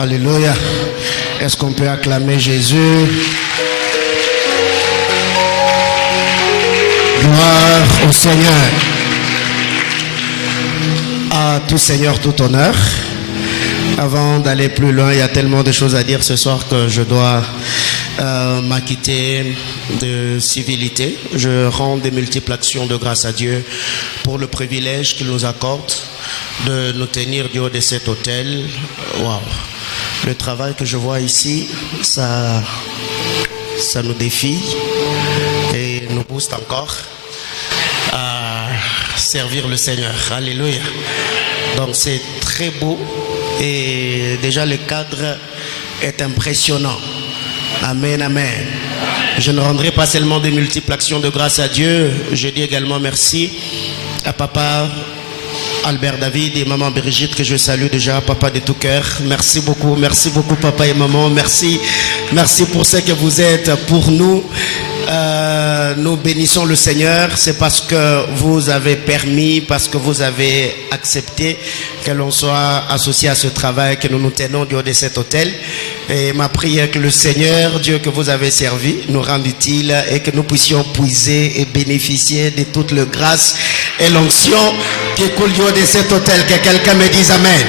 Alléluia. Est-ce qu'on peut acclamer Jésus? Gloire au Seigneur. À tout Seigneur, tout honneur. Avant d'aller plus loin, il y a tellement de choses à dire ce soir que je dois m'acquitter de civilité. Je rends des multiples actions de grâce à Dieu pour le privilège qu'il nous accorde de nous tenir du haut de cet autel. Waouh! Le travail que je vois ici, ça nous défie et nous booste encore à servir le Seigneur. Alléluia. Donc c'est très beau et déjà le cadre est impressionnant. Amen, amen. Je ne rendrai pas seulement des multiples actions de grâce à Dieu, je dis également merci à papa Albert David et maman Brigitte que je salue déjà, papa de tout cœur. Merci beaucoup papa et maman. Merci pour ce que vous êtes pour nous. Nous bénissons le Seigneur, c'est parce que vous avez permis, parce que vous avez accepté que l'on soit associé à ce travail que nous nous tenons du haut de cet autel. Et ma prière que le Seigneur, Dieu que vous avez servi, nous rende utile et que nous puissions puiser et bénéficier de toute la grâce et l'onction qui coule du haut de cet autel. Que quelqu'un me dise Amen.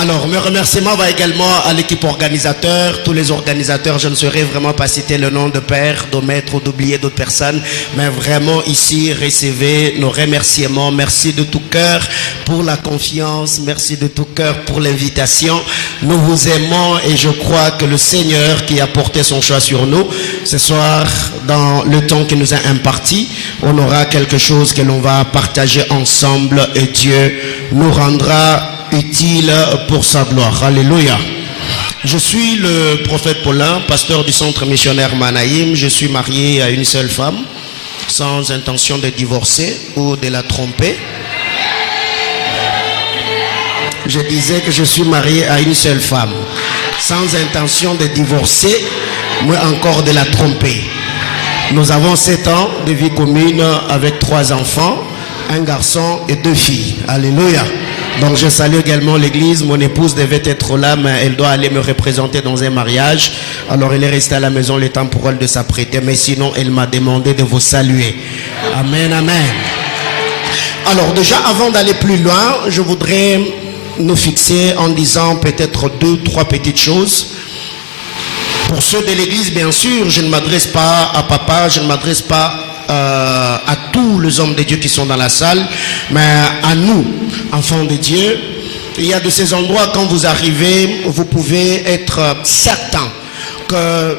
Alors, mes remerciements va également à l'équipe organisateur, tous les organisateurs. Je ne saurais vraiment pas citer le nom de père, d'omettre ou d'oublier d'autres personnes, mais vraiment ici, recevez nos remerciements. Merci de tout cœur pour la confiance, merci de tout cœur pour l'invitation. Nous vous aimons et je crois que le Seigneur qui a porté son choix sur nous, ce soir, dans le temps qu'il nous a imparti, on aura quelque chose que l'on va partager ensemble et Dieu nous rendra utile pour sa gloire. Alléluia. Je suis le prophète Paulin, pasteur du centre missionnaire Manaïm. Je suis marié à une seule femme, sans intention de divorcer ou de la tromper. Je disais que je suis marié à une seule femme, sans intention de divorcer, mais encore de la tromper. Nous avons 7 ans de vie commune avec 3 enfants, un garçon et 2 filles. Alléluia. Donc je salue également l'église. Mon épouse devait être là, mais elle doit aller me représenter dans un mariage. Alors elle est restée à la maison le temps pour elle de s'apprêter. Mais sinon, elle m'a demandé de vous saluer. Amen, amen. Alors déjà, avant d'aller plus loin, je voudrais nous fixer en disant peut-être 2, 3 petites choses. Pour ceux de l'église, bien sûr, je ne m'adresse pas à papa, je ne m'adresse pas à tous les hommes de Dieu qui sont dans la salle, mais à nous, enfants de Dieu. Il y a de ces endroits, quand vous arrivez, vous pouvez être certain que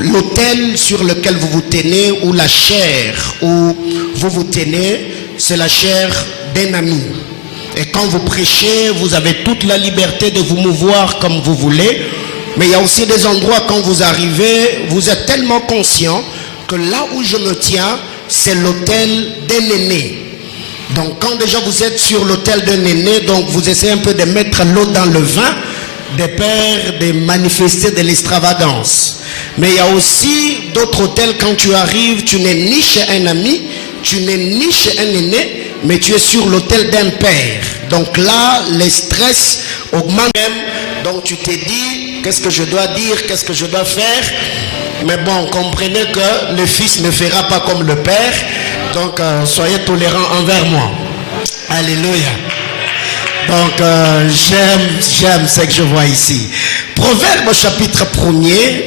l'autel sur lequel vous vous tenez, ou la chair où vous vous tenez, c'est la chair d'un ami. Et quand vous prêchez, vous avez toute la liberté de vous mouvoir comme vous voulez. Mais il y a aussi des endroits, quand vous arrivez, vous êtes tellement conscient que là où je me tiens, c'est l'autel d'un aîné. Donc quand déjà vous êtes sur l'autel d'un aîné, donc vous essayez un peu de mettre l'eau dans le vin, de peur de manifester de l'extravagance. Mais il y a aussi d'autres autels, quand tu arrives, tu n'es ni chez un ami, tu n'es ni chez un aîné, mais tu es sur l'autel d'un père. Donc là, le stress augmente même. Donc tu te dis, qu'est-ce que je dois dire, qu'est-ce que je dois faire? Mais bon, comprenez que le fils ne fera pas comme le père. Donc soyez tolérants envers moi. Alléluia. Donc j'aime ce que je vois ici. Proverbe chapitre 1er,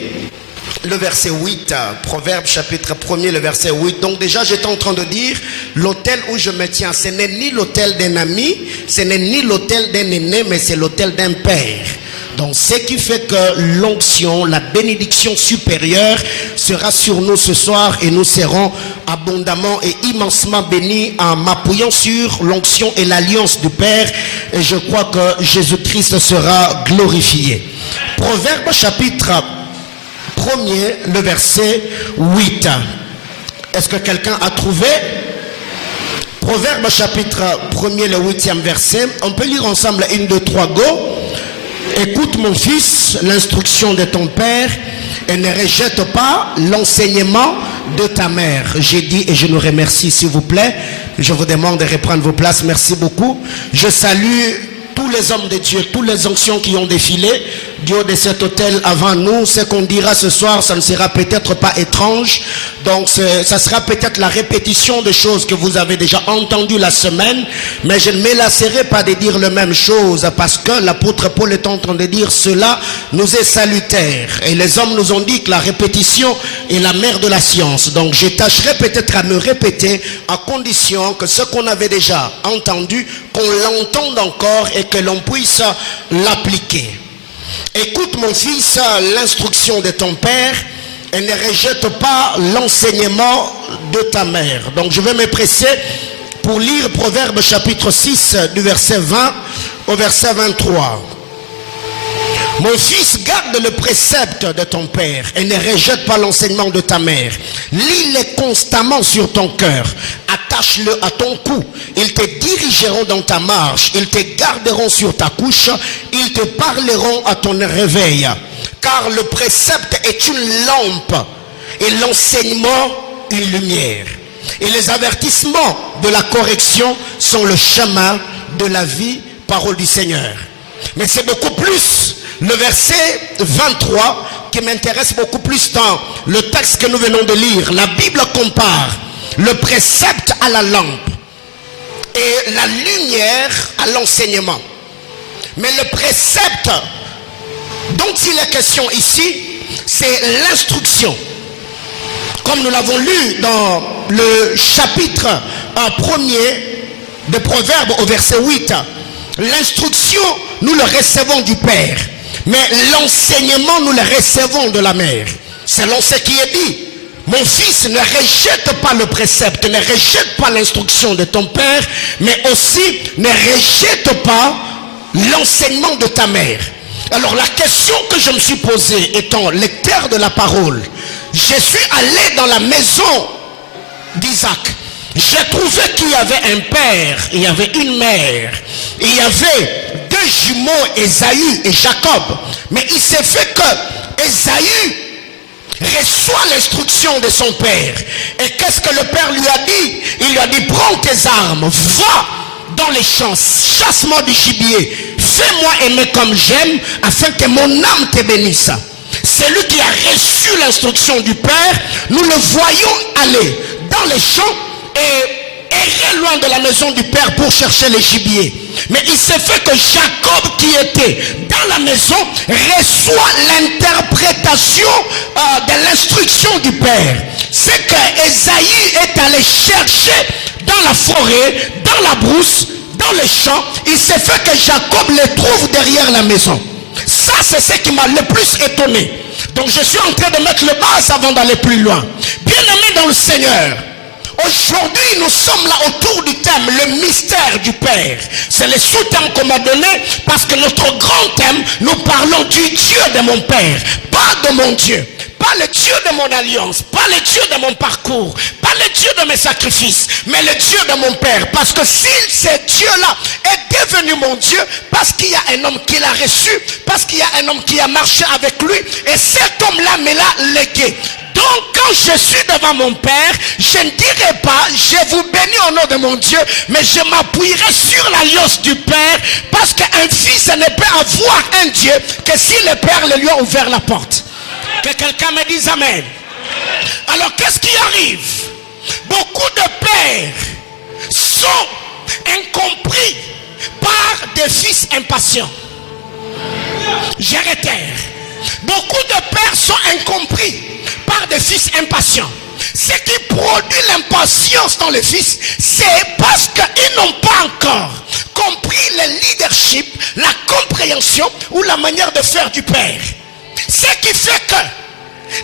le verset 8. Proverbe chapitre 1er, le verset 8. Donc déjà j'étais en train de dire, l'autel où je me tiens, ce n'est ni l'autel d'un ami, ce n'est ni l'autel d'un aîné, mais c'est l'autel d'un père. Donc ce qui fait que l'onction, la bénédiction supérieure sera sur nous ce soir et nous serons abondamment et immensement bénis en m'appuyant sur l'onction et l'alliance du Père. Et je crois que Jésus-Christ sera glorifié. Proverbe chapitre 1er, le verset 8. Est-ce que quelqu'un a trouvé? Proverbe chapitre 1er, le 8e verset. On peut lire ensemble 1, 2, 3, go. Écoute mon fils, l'instruction de ton père et ne rejette pas l'enseignement de ta mère. J'ai dit et je nous remercie s'il vous plaît. Je vous demande de reprendre vos places. Merci beaucoup. Je salue tous tous les hommes de Dieu, tous les anciens qui ont défilé du haut de cet hôtel avant nous. Ce qu'on dira ce soir, ça ne sera peut-être pas étrange. Donc ça sera peut-être la répétition de choses que vous avez déjà entendues la semaine. Mais je ne me lasserai pas de dire la même chose, parce que l'apôtre Paul est en train de dire cela nous est salutaire. Et les hommes nous ont dit que la répétition est la mère de la science. Donc je tâcherai peut-être à me répéter, à condition que ce qu'on avait déjà entendu, qu'on l'entende encore et que l'on puisse l'appliquer. Écoute mon fils, l'instruction de ton père, et ne rejette pas l'enseignement de ta mère. Donc je vais me presser pour lire Proverbe chapitre 6 du verset 20 au verset 23. Mon fils, garde le précepte de ton père et ne rejette pas l'enseignement de ta mère. Lis-les constamment sur ton cœur. Attache-le à ton cou. Ils te dirigeront dans ta marche. Ils te garderont sur ta couche. Ils te parleront à ton réveil. Car le précepte est une lampe et l'enseignement une lumière. Et les avertissements de la correction sont le chemin de la vie, parole du Seigneur. Mais c'est beaucoup plus le verset 23 qui m'intéresse beaucoup plus dans le texte que nous venons de lire. La Bible compare le précepte à la lampe et la lumière à l'enseignement. Mais le précepte dont il est question ici, c'est l'instruction. Comme nous l'avons lu dans le chapitre 1er de Proverbes au verset 8, l'instruction, nous le recevons du Père. Mais l'enseignement, nous le recevons de la mère. Selon ce qui est dit. Mon fils, ne rejette pas le précepte, ne rejette pas l'instruction de ton père, mais aussi ne rejette pas l'enseignement de ta mère. Alors la question que je me suis posée, étant lecteur de la parole, je suis allé dans la maison d'Isaac. J'ai trouvé qu'il y avait un père, il y avait une mère, il y avait deux jumeaux, Ésaü et Jacob. Mais il s'est fait que Ésaü reçoit l'instruction de son père. Et qu'est-ce que le père lui a dit? Il lui a dit, prends tes armes, va dans les champs, chasse-moi du gibier, fais-moi aimer comme j'aime, afin que mon âme te bénisse. Celui qui a reçu l'instruction du père, nous le voyons aller dans les champs et errer loin de la maison du père pour chercher les gibiers. Mais il s'est fait que Jacob, qui était dans la maison, reçoit l'interprétation de l'instruction du père. C'est que Ésaïe est allé chercher dans la forêt, dans la brousse, dans les champs. Il s'est fait que Jacob les trouve derrière la maison. Ça, c'est ce qui m'a le plus étonné. Donc je suis en train de mettre le bas avant d'aller plus loin. Bien-aimés dans le Seigneur, aujourd'hui, nous sommes là autour du thème, le mystère du Père. C'est le sous-thème qu'on m'a donné parce que notre grand thème, nous parlons du Dieu de mon Père, pas de mon Dieu. Pas le Dieu de mon alliance, pas le Dieu de mon parcours, pas le Dieu de mes sacrifices, mais le Dieu de mon Père. Parce que si ce Dieu-là est devenu mon Dieu, parce qu'il y a un homme qui l'a reçu, parce qu'il y a un homme qui a marché avec lui, et cet homme-là me l'a légué. Donc quand je suis devant mon Père, je ne dirai pas, je vous bénis au nom de mon Dieu, mais je m'appuierai sur l'alliance du Père, parce qu'un fils ne peut avoir un Dieu que si le Père le lui a ouvert la porte. Que quelqu'un me dise amen. Alors qu'est-ce qui arrive? Beaucoup de pères sont incompris par des fils impatients. J'arrêterai. Beaucoup de pères sont incompris par des fils impatients. Ce qui produit l'impatience dans les fils, c'est parce qu'ils n'ont pas encore compris le leadership, la compréhension ou la manière de faire du Père. Ce qui fait que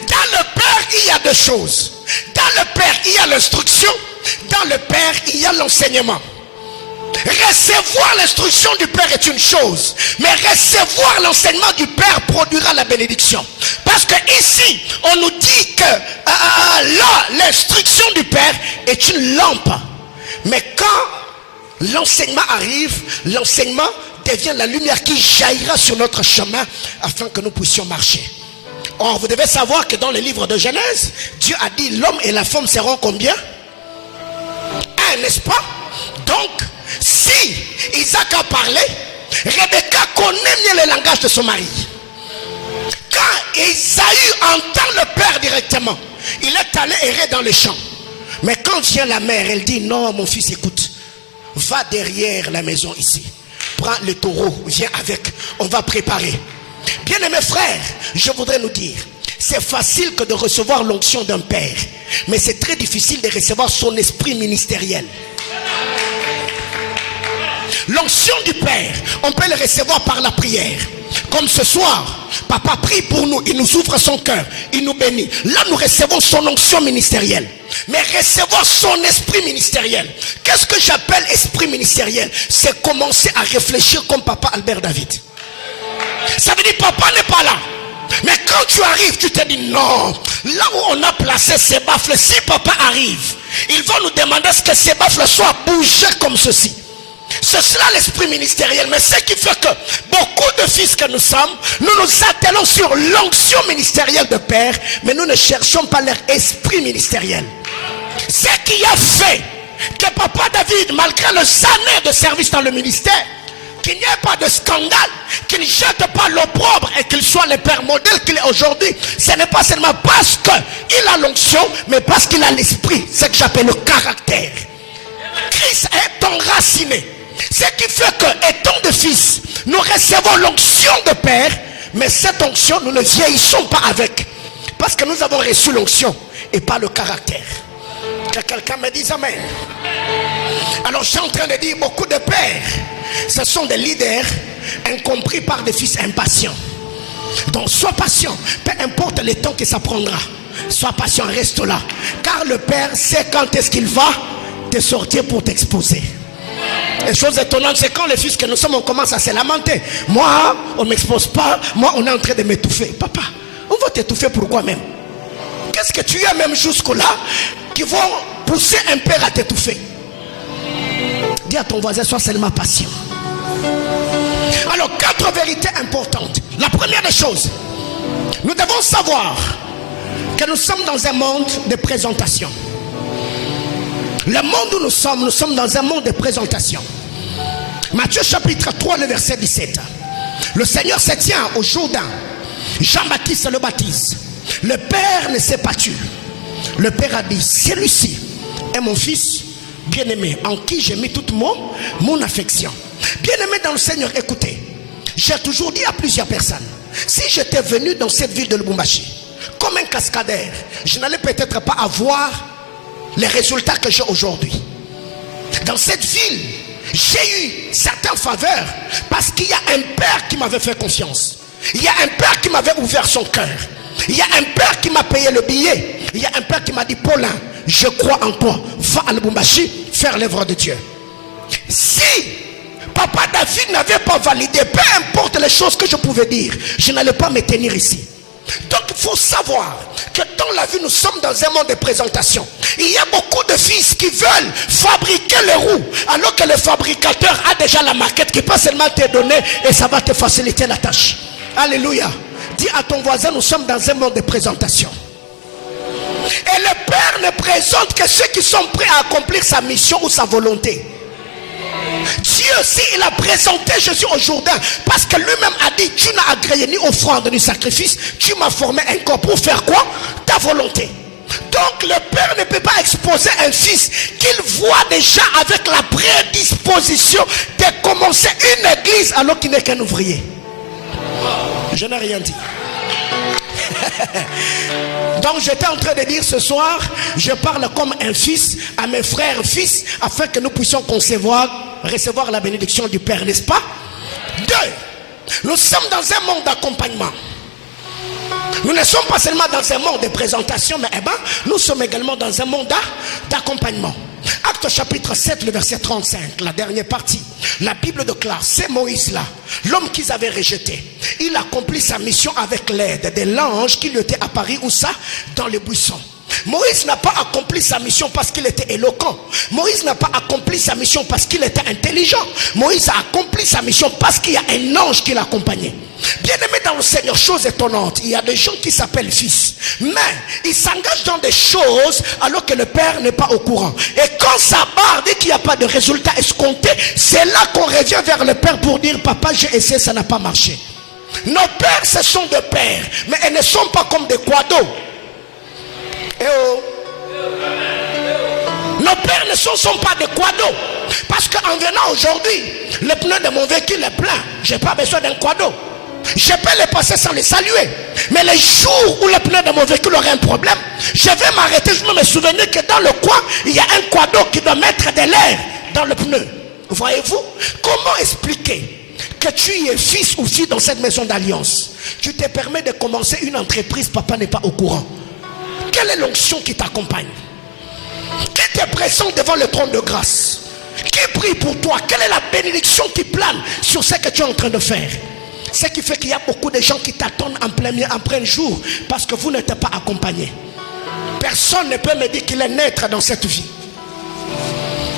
dans le Père, il y a deux choses. Dans le Père, il y a l'instruction. Dans le Père, il y a l'enseignement. Recevoir l'instruction du Père est une chose, mais recevoir l'enseignement du Père produira la bénédiction. Parce que ici, on nous dit que là, l'instruction du Père est une lampe. Mais quand l'enseignement arrive, l'enseignement devient la lumière qui jaillira sur notre chemin afin que nous puissions marcher. Or, vous devez savoir que dans le livre de Genèse, Dieu a dit l'homme et la femme seront combien? Un, n'est-ce pas? Donc, si Isaac a parlé, Rebecca connaît mieux le langage de son mari. Quand Esaü entend le père directement, il est allé errer dans les champs. Mais quand vient la mère, elle dit non mon fils, écoute, va derrière la maison ici, prends le taureau, viens avec, on va préparer. Bien-aimés frères, je voudrais nous dire, c'est facile que de recevoir l'onction d'un père, mais c'est très difficile de recevoir son esprit ministériel. L'onction du père, on peut le recevoir par la prière. Comme ce soir, papa prie pour nous, il nous ouvre son cœur, il nous bénit. Là, nous recevons son onction ministérielle. Mais recevoir son esprit ministériel, qu'est-ce que j'appelle esprit ministériel? C'est commencer à réfléchir comme papa Albert David. Ça veut dire papa n'est pas là. Mais quand tu arrives, tu te dis non, là où on a placé ces baffles, si papa arrive, il va nous demander ce que ces baffles soient bougés comme ceci. C'est cela l'esprit ministériel. Mais ce qui fait que beaucoup de fils que nous sommes, nous nous attelons sur l'onction ministérielle de père, mais nous ne cherchons pas leur esprit ministériel. Ce qui a fait que papa David, malgré les années de service dans le ministère, qu'il n'y ait pas de scandale, qu'il ne jette pas l'opprobre et qu'il soit le père modèle qu'il est aujourd'hui, ce n'est pas seulement parce qu'il a l'onction, mais parce qu'il a l'esprit, ce que j'appelle le caractère. Christ est enraciné. Ce qui fait que, étant des fils, nous recevons l'onction de père, mais cette onction, nous ne vieillissons pas avec. Parce que nous avons reçu l'onction et pas le caractère. Que quelqu'un me dise amen. Alors je suis en train de dire, beaucoup de pères, ce sont des leaders incompris par des fils impatients. Donc sois patient, peu importe le temps que ça prendra. Sois patient, reste là. Car le père sait quand est-ce qu'il va te sortir pour t'exposer. Les choses étonnantes, c'est quand les fils que nous sommes, on commence à se lamenter. Moi, on ne m'expose pas. Moi, on est en train de m'étouffer. Papa, on va t'étouffer pourquoi même? Qu'est-ce que tu as même jusque-là qui vont pousser un père à t'étouffer? Dis à ton voisin, sois seulement patient. Alors, 4 vérités importantes. La première des choses, nous devons savoir que nous sommes dans un monde de présentation. Le monde où nous sommes dans un monde de présentation. Matthieu chapitre 3, le verset 17. Le Seigneur se tient au Jourdain. Jean-Baptiste le baptise. Le Père ne s'est pas tué. Le Père a dit, celui-ci est mon fils bien-aimé, en qui j'ai mis toute mon affection. Bien-aimé dans le Seigneur, écoutez, j'ai toujours dit à plusieurs personnes, si j'étais venu dans cette ville de Lubumbashi, comme un cascadeur, je n'allais peut-être pas avoir les résultats que j'ai aujourd'hui. Dans cette ville, j'ai eu certaines faveurs parce qu'il y a un père qui m'avait fait confiance. Il y a un père qui m'avait ouvert son cœur. Il y a un père qui m'a payé le billet. Il y a un père qui m'a dit, Paulin, je crois en toi. Va à Lubumbashi faire l'œuvre de Dieu. Si papa David n'avait pas validé, peu importe les choses que je pouvais dire, je n'allais pas me tenir ici. Donc il faut savoir que dans la vie nous sommes dans un monde de présentation. Il y a beaucoup de fils qui veulent fabriquer les roues alors que le fabricateur a déjà la maquette qui peut seulement te donner et ça va te faciliter la tâche. Alléluia. Dis à ton voisin, nous sommes dans un monde de présentation. Et le Père ne présente que ceux qui sont prêts à accomplir sa mission ou sa volonté. Dieu, s'il a présenté Jésus au Jourdain, parce que lui-même a dit, tu n'as agréé ni offrande ni sacrifice, tu m'as formé un corps pour faire quoi? Ta volonté. Donc le Père ne peut pas exposer un fils qu'il voit déjà avec la prédisposition de commencer une église alors qu'il n'est qu'un ouvrier. Je n'ai rien dit. Donc j'étais en train de dire ce soir, je parle comme un fils à mes frères fils, afin que nous puissions recevoir la bénédiction du Père, n'est-ce pas? 2. Nous sommes dans un monde d'accompagnement. Nous ne sommes pas seulement dans un monde de présentation, mais nous sommes également dans un monde d'accompagnement. Acte chapitre 7, le verset 35, la dernière partie. La Bible déclare, c'est Moïse là, l'homme qu'ils avaient rejeté. Il accomplit sa mission avec l'aide de l'ange qui lui était apparu où ça? Dans les buissons. Moïse n'a pas accompli sa mission parce qu'il était éloquent. Moïse n'a pas accompli sa mission parce qu'il était intelligent. Moïse a accompli sa mission parce qu'il y a un ange qui l'accompagnait. Bien aimé dans le Seigneur, chose étonnante, il y a des gens qui s'appellent fils, mais ils s'engagent dans des choses alors que le père n'est pas au courant. Et quand ça barre, dès qu'il n'y a pas de résultat escompté, c'est là qu'on revient vers le père pour dire: papa, j'ai essayé, ça n'a pas marché. Nos pères, ce sont des pères, mais elles ne sont pas comme des quados. Eh oh. Nos pères ne sont pas des quados. Parce qu'en venant aujourd'hui, le pneu de mon véhicule est plein. Je n'ai pas besoin d'un quado. Je peux les passer sans les saluer. Mais les jours où le pneu de mon véhicule aurait un problème, je vais m'arrêter. Je vais me souvenir que dans le coin, il y a un quado qui doit mettre de l'air dans le pneu. Voyez-vous? Comment expliquer que tu es fils ou fille dans cette maison d'alliance? Tu te permets de commencer une entreprise, papa n'est pas au courant. Quelle est l'onction qui t'accompagne? Qui te présente devant le trône de grâce? Qui prie pour toi? Quelle est la bénédiction qui plane sur ce que tu es en train de faire? Ce qui fait qu'il y a beaucoup de gens qui t'attendent en plein jour parce que vous n'êtes pas accompagnés. Personne ne peut me dire qu'il est naître dans cette vie.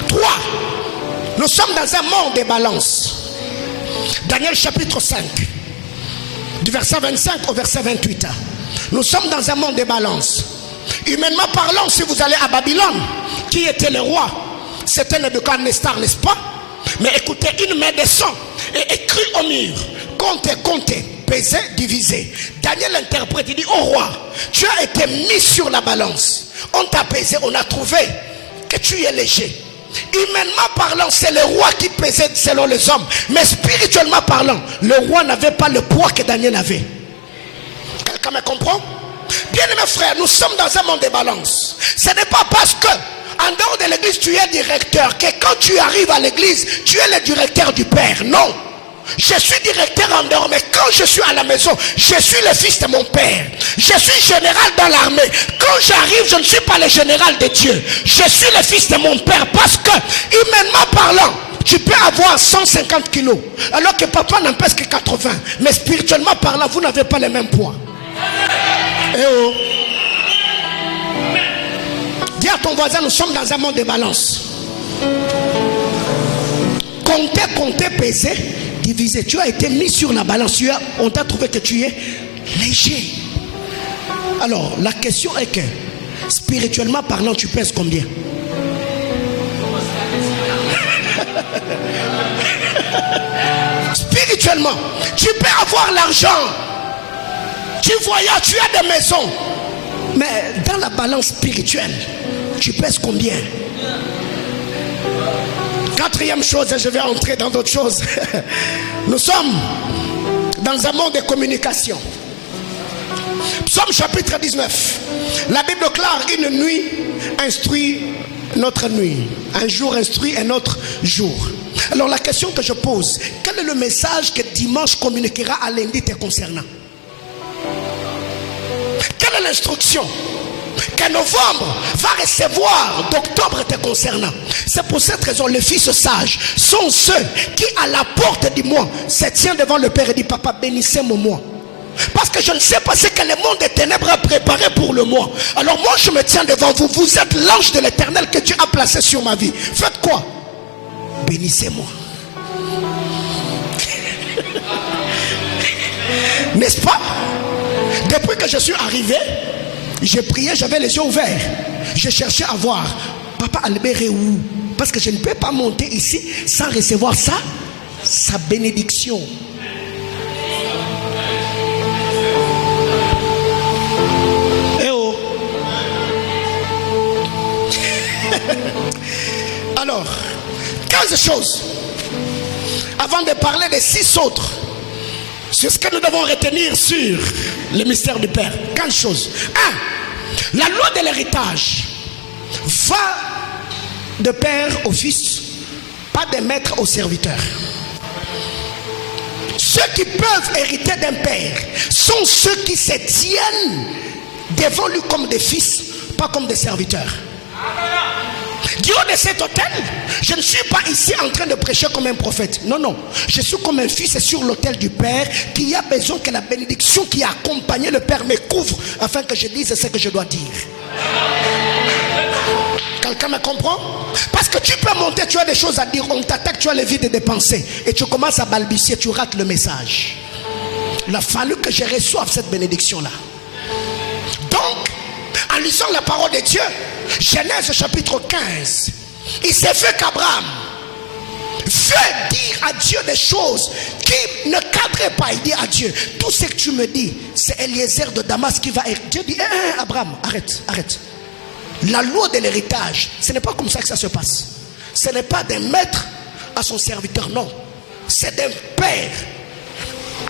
3. Nous sommes dans un monde de balance. Daniel chapitre 5, du verset 25 au verset 28. Nous sommes dans un monde de balance. Humainement parlant, si vous allez à Babylone, qui était le roi? C'était Nebuchadnezzar, n'est-ce pas? Mais écoutez, une main descend et écrit au mur: comptez, comptez, pesez, divisez. Daniel interprète, il dit: oh roi, tu as été mis sur la balance. On t'a pesé, on a trouvé que tu es léger. Humainement parlant, c'est le roi qui pesait selon les hommes. Mais spirituellement parlant, le roi n'avait pas le poids que Daniel avait. Quelqu'un me comprend? Bien aimé frère, nous sommes dans un monde de balance. Ce n'est pas parce que en dehors de l'église tu es directeur que quand tu arrives à l'église tu es le directeur du père. Non, je suis directeur en dehors, mais quand je suis à la maison, je suis le fils de mon père. Je suis général dans l'armée. Quand j'arrive, je ne suis pas le général de Dieu. Je suis le fils de mon père. Parce que humainement parlant, tu peux avoir 150 kilos alors que papa n'en pèse que 80. Mais spirituellement parlant, vous n'avez pas le même poids. Eh oh. Dis à ton voisin: nous sommes dans un monde de balance. Comptez, comptez, pesez, divisez. Tu as été mis sur la balance. On t'a trouvé que tu es léger. Alors la question est que spirituellement parlant, tu pèses combien? Spirituellement, tu peux avoir l'argent, tu voyages, tu as des maisons, mais dans la balance spirituelle, tu pèses combien? Quatrième chose, et je vais entrer dans d'autres choses. Nous sommes dans un monde de communication. Psaume chapitre 19. La Bible déclare: une nuit instruit notre nuit, un jour instruit un autre jour. Alors la question que je pose: quel est le message que dimanche communiquera à lundi te concernant? Quelle est l'instruction que novembre va recevoir d'octobre te concernant? C'est pour cette raison les fils sages sont ceux qui à la porte du mois se tiennent devant le Père et disent: papa, bénissez mon mois. Parce que je ne sais pas ce que le monde des ténèbres a préparé pour le mois. Alors moi je me tiens devant vous. Vous êtes l'ange de l'Éternel que Dieu a placé sur ma vie. Faites quoi? Bénissez-moi. N'est-ce pas? Depuis que je suis arrivé, j'ai prié, j'avais les yeux ouverts. Je cherchais à voir Papa Albert est où? Parce que je ne peux pas monter ici sans recevoir sa bénédiction. Eh oh. Alors, 15 choses avant de parler des 6 autres. C'est ce que nous devons retenir sur le mystère du Père. 15 choses. 1. La loi de l'héritage va de père au fils, pas de maître au serviteur. Ceux qui peuvent hériter d'un père sont ceux qui se tiennent devant lui comme des fils, pas comme des serviteurs. Du haut de cet autel, je ne suis pas ici en train de prêcher comme un prophète. Non, non. Je suis comme un fils sur l'autel du Père qui a besoin que la bénédiction qui a accompagné le Père me couvre afin que je dise ce que je dois dire. Quelqu'un me comprend? Parce que tu peux monter, tu as des choses à dire, on t'attaque, tu as le vide de pensée et tu commences à balbutier, tu rates le message. Il a fallu que je reçoive cette bénédiction-là. Donc, en lisant la parole de Dieu, Genèse chapitre 15, il s'est fait qu'Abraham veut dire à Dieu des choses qui ne cadraient pas. Il dit à Dieu, tout ce que tu me dis, c'est Eliezer de Damas qui va... Dieu dit, Abraham, arrête, arrête. La loi de l'héritage, ce n'est pas comme ça que ça se passe. Ce n'est pas d'un maître à son serviteur, non. C'est d'un père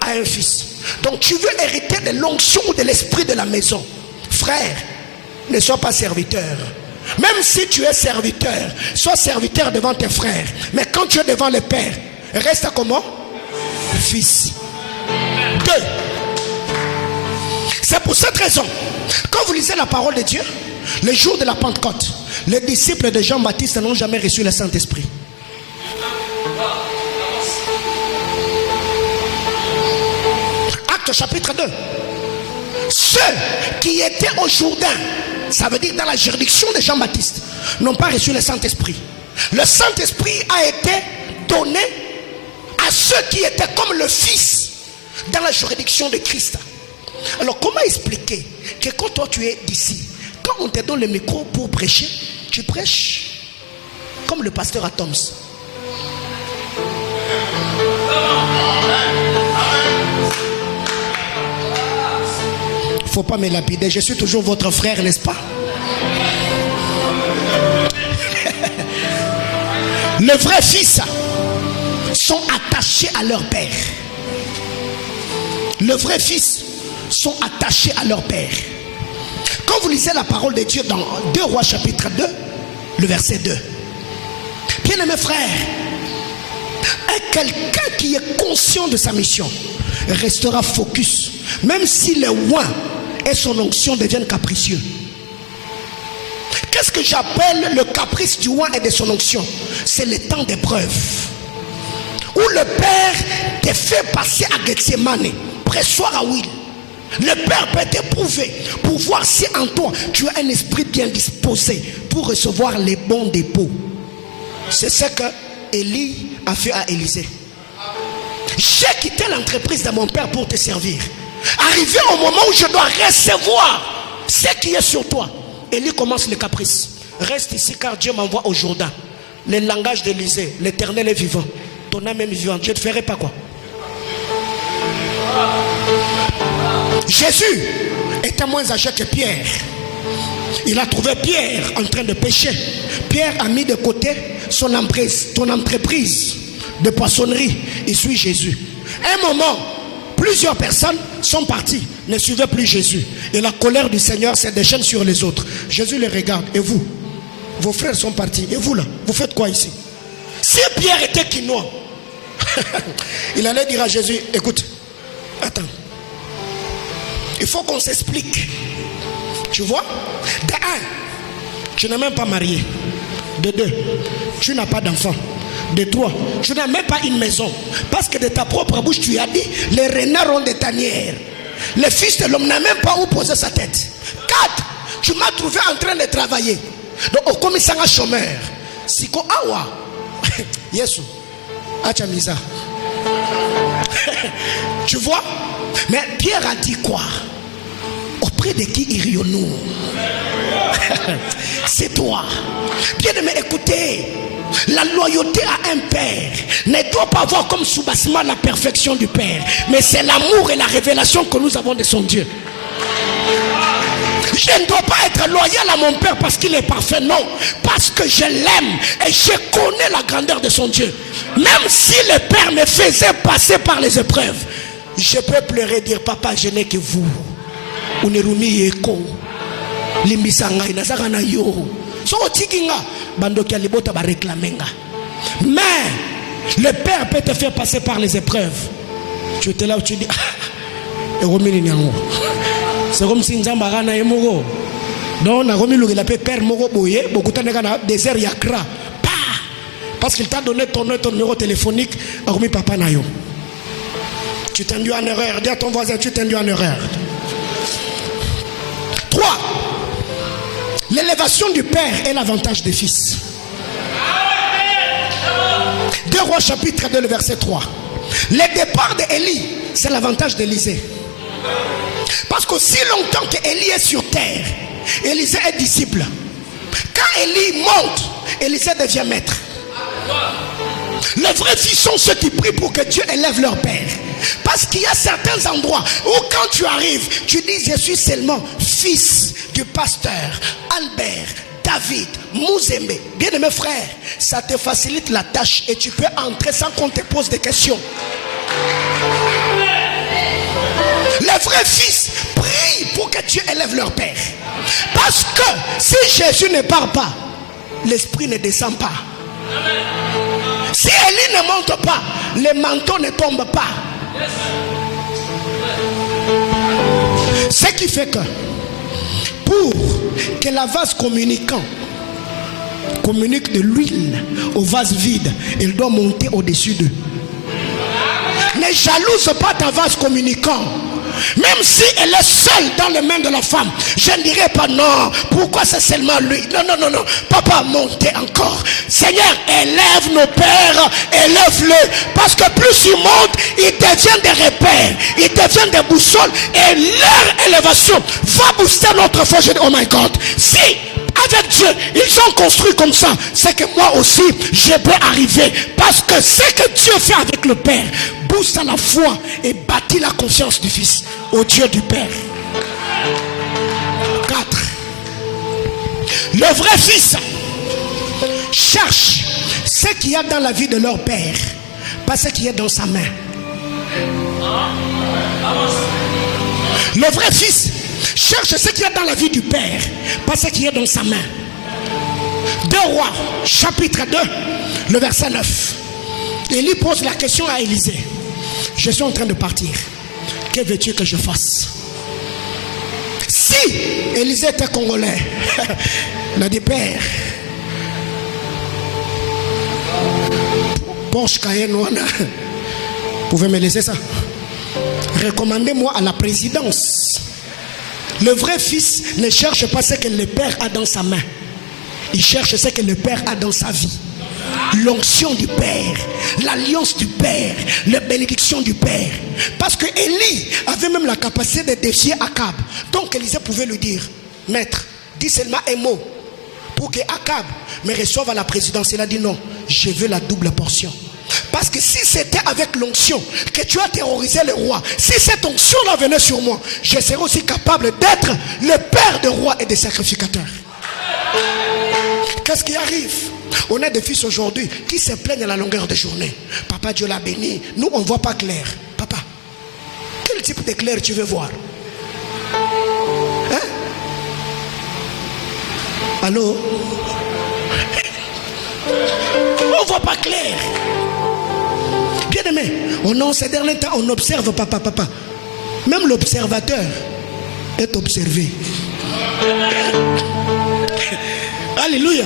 à un fils. Donc tu veux hériter de l'onction ou de l'esprit de la maison. Frère, ne sois pas serviteur. Même si tu es serviteur, sois serviteur devant tes frères. Mais quand tu es devant le Père, reste comment? Fils. 2. C'est pour cette raison, quand vous lisez la parole de Dieu, le jour de la Pentecôte, les disciples de Jean-Baptiste n'ont jamais reçu le Saint-Esprit. Acte chapitre 2. Ceux qui étaient au Jourdain, ça veut dire dans la juridiction de Jean-Baptiste, n'ont pas reçu le Saint-Esprit. Le Saint-Esprit a été donné à ceux qui étaient comme le Fils dans la juridiction de Christ. Alors comment expliquer que quand toi tu es d'ici, quand on te donne le micro pour prêcher, tu prêches comme le pasteur Atoms? Faut pas me lapider, je suis toujours votre frère, n'est-ce pas? Les vrais fils sont attachés à leur père. Les vrais fils sont attachés à leur père. Quand vous lisez la parole de Dieu dans 2 Rois chapitre 2, le verset 2. Bien-aimés frères, quelqu'un qui est conscient de sa mission restera focus, même si le oint et son onction deviennent capricieux. Qu'est-ce que j'appelle le caprice du oint et de son onction? C'est le temps d'épreuve où le Père te fait passer à Gethsemane, pressoir à huile. Le Père peut t'éprouver pour voir si en toi tu as un esprit bien disposé pour recevoir les bons dépôts. C'est ce que Élie a fait à Élisée. J'ai quitté l'entreprise de mon père pour te servir. Arrivé au moment où je dois recevoir ce qui est sur toi, Élie commence le caprice. Reste ici car Dieu m'envoie au Jourdain. Le langage d'Élysée, l'Éternel est vivant. Ton âme est vivante. Je ne te ferai pas quoi? Jésus était moins âgé que Pierre. Il a trouvé Pierre en train de pécher. Pierre a mis de côté son entreprise de poissonnerie. Il suit Jésus. À un moment, plusieurs personnes sont parties, ne suivaient plus Jésus. Et la colère du Seigneur se déchaîne sur les autres. Jésus les regarde. Et vous? Vos frères sont partis. Et vous là? Vous faites quoi ici? Si Pierre était quinois, il allait dire à Jésus, écoute, attends. Il faut qu'on s'explique. Tu vois? De 1, tu n'es même pas marié. De 2, tu n'as pas d'enfant. De 3, tu n'as même pas une maison. Parce que de ta propre bouche, tu as dit, les renards ont des tanières. Le Fils de l'homme n'a même pas où poser sa tête. 4, tu m'as trouvé en train de travailler. Donc, au commissariat chômeur. Siko awa. Yesu. Achamisa. Tu vois? Mais Pierre a dit quoi? Auprès de qui irions-nous? C'est toi. Bien-aimé, écoutez, la loyauté à un père ne doit pas avoir comme soubassement la perfection du Père, mais c'est l'amour et la révélation que nous avons de son Dieu. Je ne dois pas être loyal à mon père parce qu'il est parfait, non, parce que je l'aime et je connais la grandeur de son Dieu. Même si le Père me faisait passer par les épreuves, je peux pleurer et dire, papa, je n'ai que vous. Unerumi eko limbisanga inazaka na yo so otikinga bandoki libota ba réclamenga. Mais le Père peut te faire passer par les épreuves. Tu étais là où tu dis c'est comme si Nzamba kana emoko Donc, on a remis le père Moro Boye, beaucoup de désert Yakra. Parce qu'il t'a donné ton numéro téléphonique, hormis papa Nayo. Tu t'es induit en erreur. Dis à ton voisin, tu t'es induit en erreur. 3. L'élévation du père est l'avantage des fils. 2 Rois chapitre 2, le verset 3. Le départ d'Élie, c'est l'avantage d'Élisée. Parce qu'aussi longtemps qu'Élie est sur terre, Élisée est disciple. Quand Élie monte, Élisée devient maître. Les vrais fils sont ceux qui prient pour que Dieu élève leur père. Parce qu'il y a certains endroits où quand tu arrives, tu dis je suis seulement fils du pasteur Albert, David, Mouzembe. Bien aimé frère, ça te facilite la tâche et tu peux entrer sans qu'on te pose des questions. Les vrais fils prient pour que Dieu élève leur père. Parce que si Jésus ne part pas, l'esprit ne descend pas. Si Élie ne monte pas, les manteaux ne tombent pas. Ce qui fait que pour que la vase communicant communique de l'huile au vase vide, il doit monter au-dessus d'eux. Ne jalouse pas ta vase communicant. Même si elle est seule dans les mains de la femme, je ne dirais pas non. Pourquoi c'est seulement lui? Non. Papa, montez encore. Seigneur, élève nos pères, élève-le. Parce que plus ils montent, ils deviennent des repères, ils deviennent des boussoles. Et leur élévation va booster notre foi. Je dis, oh my God. Si avec Dieu, ils ont construit comme ça, c'est que moi aussi, je peux arriver. Parce que ce que Dieu fait avec le Père booste la foi et bâtit la confiance du Fils au Dieu du Père. 4. Le vrai Fils cherche ce qu'il y a dans la vie de leur Père, pas ce qui est dans sa main. Le vrai Fils cherche ce qu'il y a dans la vie du Père, pas ce qui est dans sa main. 2 Rois, chapitre 2, le verset 9. Élie pose la question à Élisée. Je suis en train de partir. Que veux-tu que je fasse? Si Élisée était congolais, il a dit, Père, Porsche Cayenne, vous pouvez me laisser ça? Recommandez-moi à la présidence. Le vrai fils ne cherche pas ce que le père a dans sa main. Il cherche ce que le père a dans sa vie. L'onction du père, l'alliance du père, la bénédiction du père. Parce que Élie avait même la capacité de défier Akab. Donc Élisée pouvait lui dire, maître, dis seulement un mot pour que Akab me reçoive à la présidence. Il a dit non, je veux la double portion. Parce que si c'était avec l'onction que tu as terrorisé le roi, si cette onction-là venait sur moi, je serais aussi capable d'être le père des rois et des sacrificateurs. Qu'est-ce qui arrive? On a des fils aujourd'hui qui se plaignent à la longueur de journée. Papa, Dieu l'a béni. Nous, on ne voit pas clair. Papa, quel type d'éclair tu veux voir? Hein? Allô? On ne voit pas clair. Bien aimé, ces derniers temps, on observe papa. Même l'observateur est observé. Alléluia.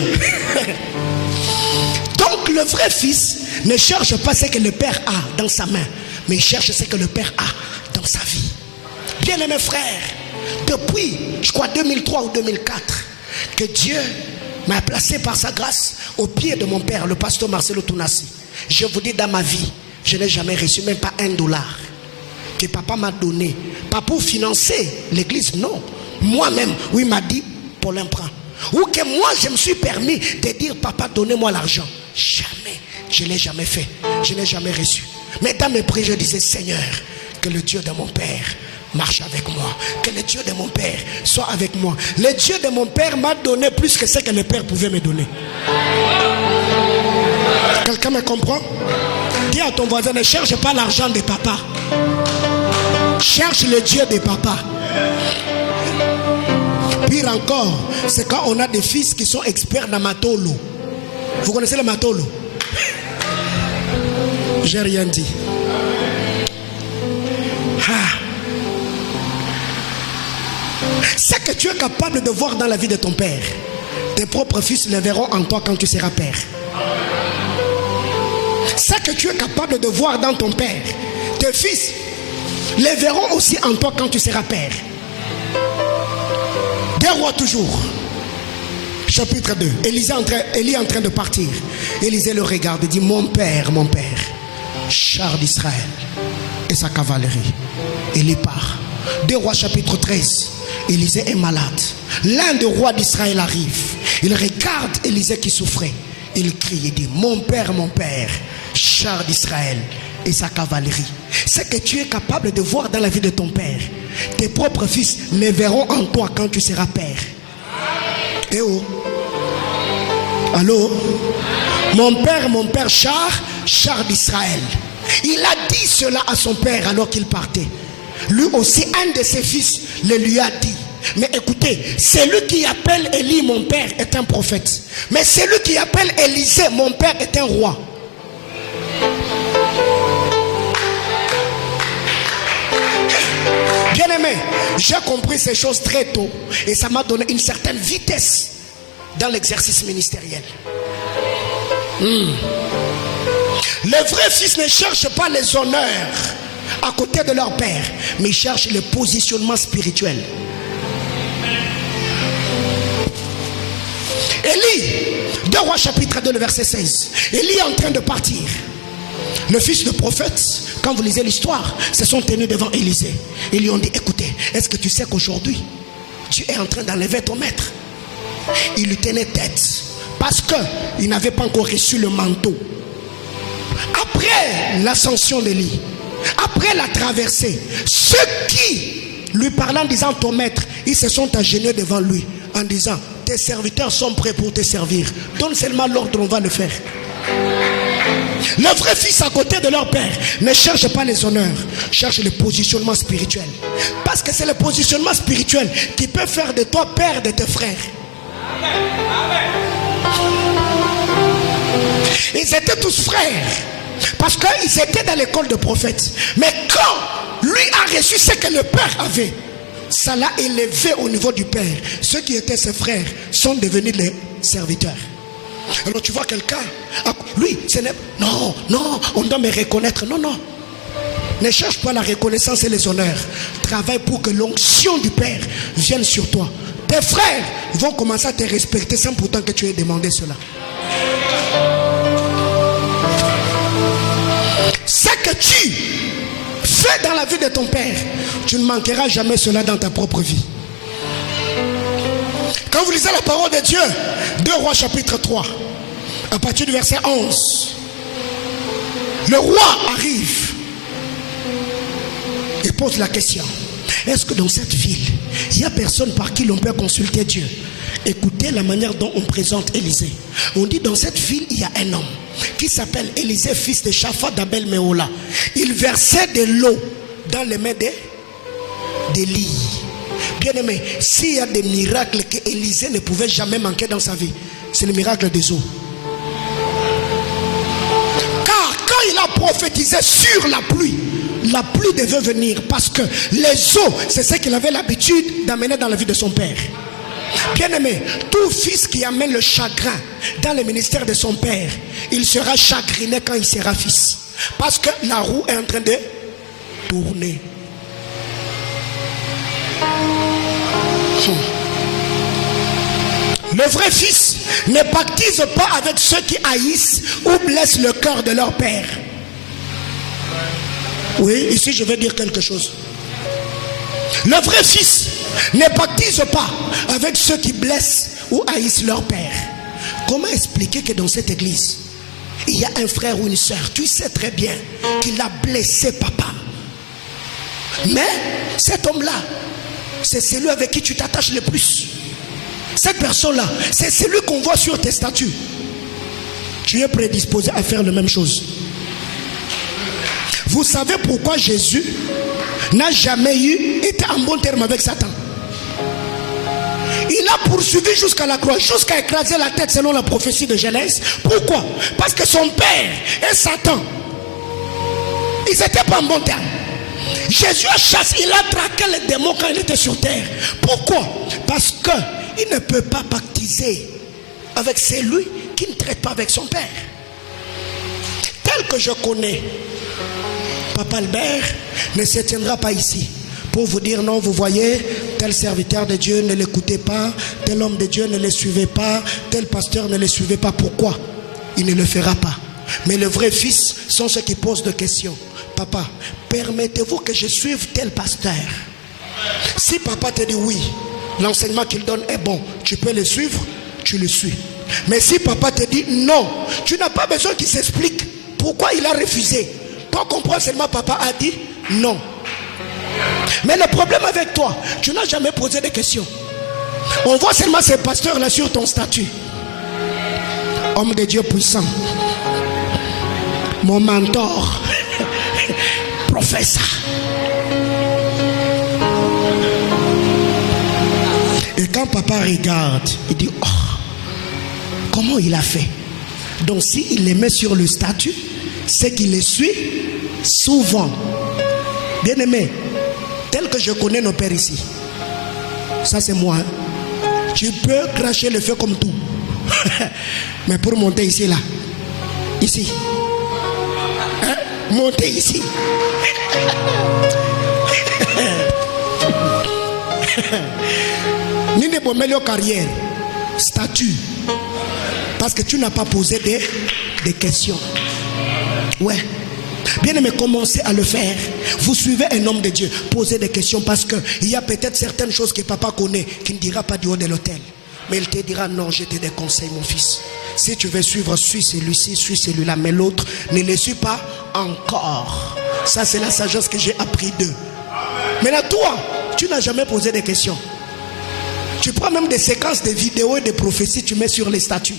Donc le vrai fils ne cherche pas ce que le père a dans sa main, mais il cherche ce que le père a dans sa vie. Bien aimé frère, depuis, je crois 2003 ou 2004, que Dieu m'a placé par sa grâce au pied de mon père, le pasteur Marcelo Tounassi. Je vous dis, dans ma vie, je n'ai jamais reçu même pas $1 que papa m'a donné. Pas pour financer l'église, non. Moi-même, oui, il m'a dit, Paulin prend. Ou que moi, je me suis permis de dire, papa, donnez-moi l'argent. Jamais. Je ne l'ai jamais fait. Je n'ai jamais reçu. Mais dans mes prières, je disais, Seigneur, que le Dieu de mon père marche avec moi. Que le Dieu de mon père soit avec moi. Le Dieu de mon père m'a donné plus que ce que le père pouvait me donner. Quelqu'un me comprend? Dis à ton voisin, ne cherche pas l'argent de papa. Cherche le Dieu de papa. Pire encore, c'est quand on a des fils qui sont experts dans matolo. Vous connaissez le matolo? J'ai rien dit. Ce que tu es capable de voir dans la vie de ton père, tes propres fils le verront en toi quand tu seras père. Ce que tu es capable de voir dans ton père, tes fils les verront aussi en toi quand tu seras père. 2 Rois toujours, chapitre 2. Élie est en train de partir. Élisée le regarde et dit: mon père, char d'Israël et sa cavalerie. Élie part. 2 Rois chapitre 13. Élisée est malade. L'un des rois d'Israël arrive. Il regarde Élisée qui souffrait. Il crie et dit: mon père, char d'Israël et sa cavalerie. Ce que tu es capable de voir dans la vie de ton père, tes propres fils les verront en toi quand tu seras père. Eh oh. Allô? Mon père, char d'Israël. Il a dit cela à son père alors qu'il partait. Lui aussi, un de ses fils le lui a dit. Mais écoutez, celui qui appelle Élie mon père est un prophète. Mais celui qui appelle Élisée mon père est un roi. Bien aimé, j'ai compris ces choses très tôt et ça m'a donné une certaine vitesse dans l'exercice ministériel. Les vrais fils ne cherchent pas les honneurs à côté de leur père, mais ils cherchent le positionnement spirituel. Élie, 2 Rois chapitre 2, le verset 16. Élie est en train de partir. Le fils de prophète, quand vous lisez l'histoire, se sont tenus devant Élisée. Ils lui ont dit: écoutez, est-ce que tu sais qu'aujourd'hui tu es en train d'enlever ton maître? Il lui tenait tête parce qu'il n'avait pas encore reçu le manteau. Après l'ascension d'Élie, après la traversée, ceux qui lui parlaient en disant ton maître, ils se sont agenouillés devant lui en disant: tes serviteurs sont prêts pour te servir, donne seulement l'ordre, on va le faire. Les vrais fils à côté de leur père ne cherchent pas les honneurs, cherchent le positionnement spirituel. Parce que c'est le positionnement spirituel qui peut faire de toi père de tes frères. Ils étaient tous frères parce qu'ils étaient dans l'école de prophètes. Mais quand lui a reçu ce que le père avait, ça l'a élevé au niveau du père. Ceux qui étaient ses frères sont devenus les serviteurs. Alors tu vois quelqu'un, lui, ce n'est non, on doit me reconnaître. Non. Ne cherche pas la reconnaissance et les honneurs. Travaille pour que l'onction du Père vienne sur toi. Tes frères vont commencer à te respecter sans pourtant que tu aies demandé cela. Ce que tu fais dans la vie de ton père, tu ne manqueras jamais cela dans ta propre vie. Quand vous lisez la parole de Dieu, 2 Rois chapitre 3, à partir du verset 11, le roi arrive et pose la question: est-ce que dans cette ville, il n'y a personne par qui l'on peut consulter Dieu? Écoutez la manière dont on présente Élisée. On dit: dans cette ville, il y a un homme qui s'appelle Élisée, fils de Shaphat d'Abel Méhola. Il versait de l'eau dans les mains d'Élie. Bien aimé, s'il y a des miracles que Élisée ne pouvait jamais manquer dans sa vie, c'est le miracle des eaux. Car quand il a prophétisé sur la pluie devait venir parce que les eaux, c'est ce qu'il avait l'habitude d'amener dans la vie de son père. Bien aimé, tout fils qui amène le chagrin dans le ministère de son père, il sera chagriné quand il sera fils. Parce que la roue est en train de tourner. Le vrai fils ne pactise pas avec ceux qui haïssent ou blessent le cœur de leur père. Oui, ici je vais dire quelque chose. Le vrai fils ne pactise pas avec ceux qui blessent ou haïssent leur père. Comment expliquer que dans cette église, il y a un frère ou une soeur, tu sais très bien qu'il a blessé papa. Mais cet homme-là, c'est celui avec qui tu t'attaches le plus. Cette personne-là, c'est celui qu'on voit sur tes statuts. Tu es prédisposé à faire la même chose. Vous savez pourquoi Jésus n'a jamais été en bon terme avec Satan? Il a poursuivi jusqu'à la croix, jusqu'à écraser la tête selon la prophétie de Genèse. Pourquoi? Parce que son père et Satan, ils n'étaient pas en bon terme. Jésus a chassé, il a traqué les démons quand il était sur terre. Pourquoi? Parce qu'il ne peut pas pactiser avec celui qui ne traite pas avec son Père. Tel que je connais, Papa Albert ne se tiendra pas ici pour vous dire non, vous voyez, tel serviteur de Dieu ne l'écoutez pas, tel homme de Dieu ne le suivez pas, tel pasteur ne le suivez pas. Pourquoi? Il ne le fera pas. Mais les vrais fils sont ceux qui posent des questions. Papa, permettez-vous que je suive tel pasteur? Si papa te dit oui, l'enseignement qu'il donne est bon, tu peux le suivre, tu le suis. Mais si papa te dit non, tu n'as pas besoin qu'il s'explique pourquoi il a refusé. Toi comprends seulement papa a dit non. Mais le problème avec toi, tu n'as jamais posé de questions. On voit seulement ces pasteurs-là sur ton statut. Homme de Dieu puissant, mon mentor, professeur. Et quand papa regarde, il dit oh, comment il a fait? Donc s'il les met sur le statut, c'est qu'il les suit souvent. Bien aimé, tel que je connais nos pères ici, ça c'est moi, tu peux cracher le feu comme tout. Mais pour monter ici, là, ici, hein? Monter ici. Ni ne bon meilleure carrière, statut, parce que tu n'as pas posé des questions. Ouais. Bien aimé, commencez à le faire. Vous suivez un homme de Dieu, posez des questions, parce qu'il y a peut-être certaines choses que papa connaît qui ne dira pas du haut de l'autel. Mais il te dira non, je te déconseille mon fils. Si tu veux suivre, suis celui-ci, suis celui-là. Mais l'autre, ne le suis pas encore. Ça c'est la sagesse que j'ai appris d'eux. Maintenant toi, tu n'as jamais posé de questions. Tu prends même des séquences de vidéos et de prophéties, tu mets sur les statues.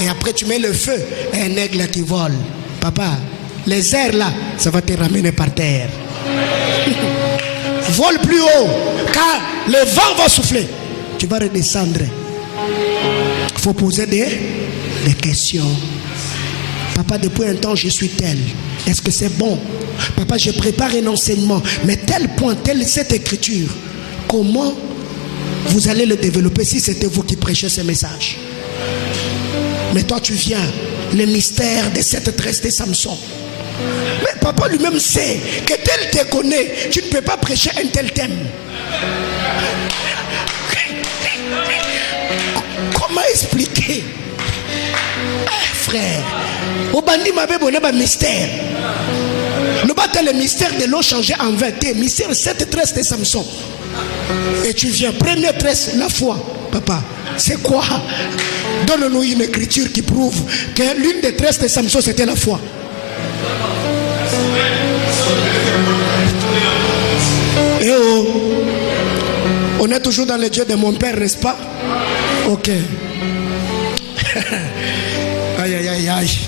Et après tu mets le feu et un aigle qui vole. Papa, les airs là, ça va te ramener par terre. Vole plus haut, car le vent va souffler. Tu vas redescendre. Il faut poser des questions. Papa, depuis un temps, je suis tel. Est-ce que c'est bon? Papa, je prépare un enseignement. Mais tel point, telle cette écriture, comment vous allez le développer si c'était vous qui prêchez ce message? Mais toi, tu viens, le mystère de cette tresse de Samson. Mais papa lui-même sait que tel te connaît. Tu ne peux pas prêcher un tel thème. Comment expliquer? Frère, au bandit m'avait donné un mystère. Le mystère de l'eau changée en vin. Mystère cette tresse de Samson. Et tu viens, première tresse, la foi. Papa, c'est quoi? Donne-nous une écriture qui prouve que l'une des tresses de Samson c'était la foi. Et oh, on est toujours dans le Dieu de mon père, n'est-ce pas? Ok. Aïe, aïe, aïe, aïe.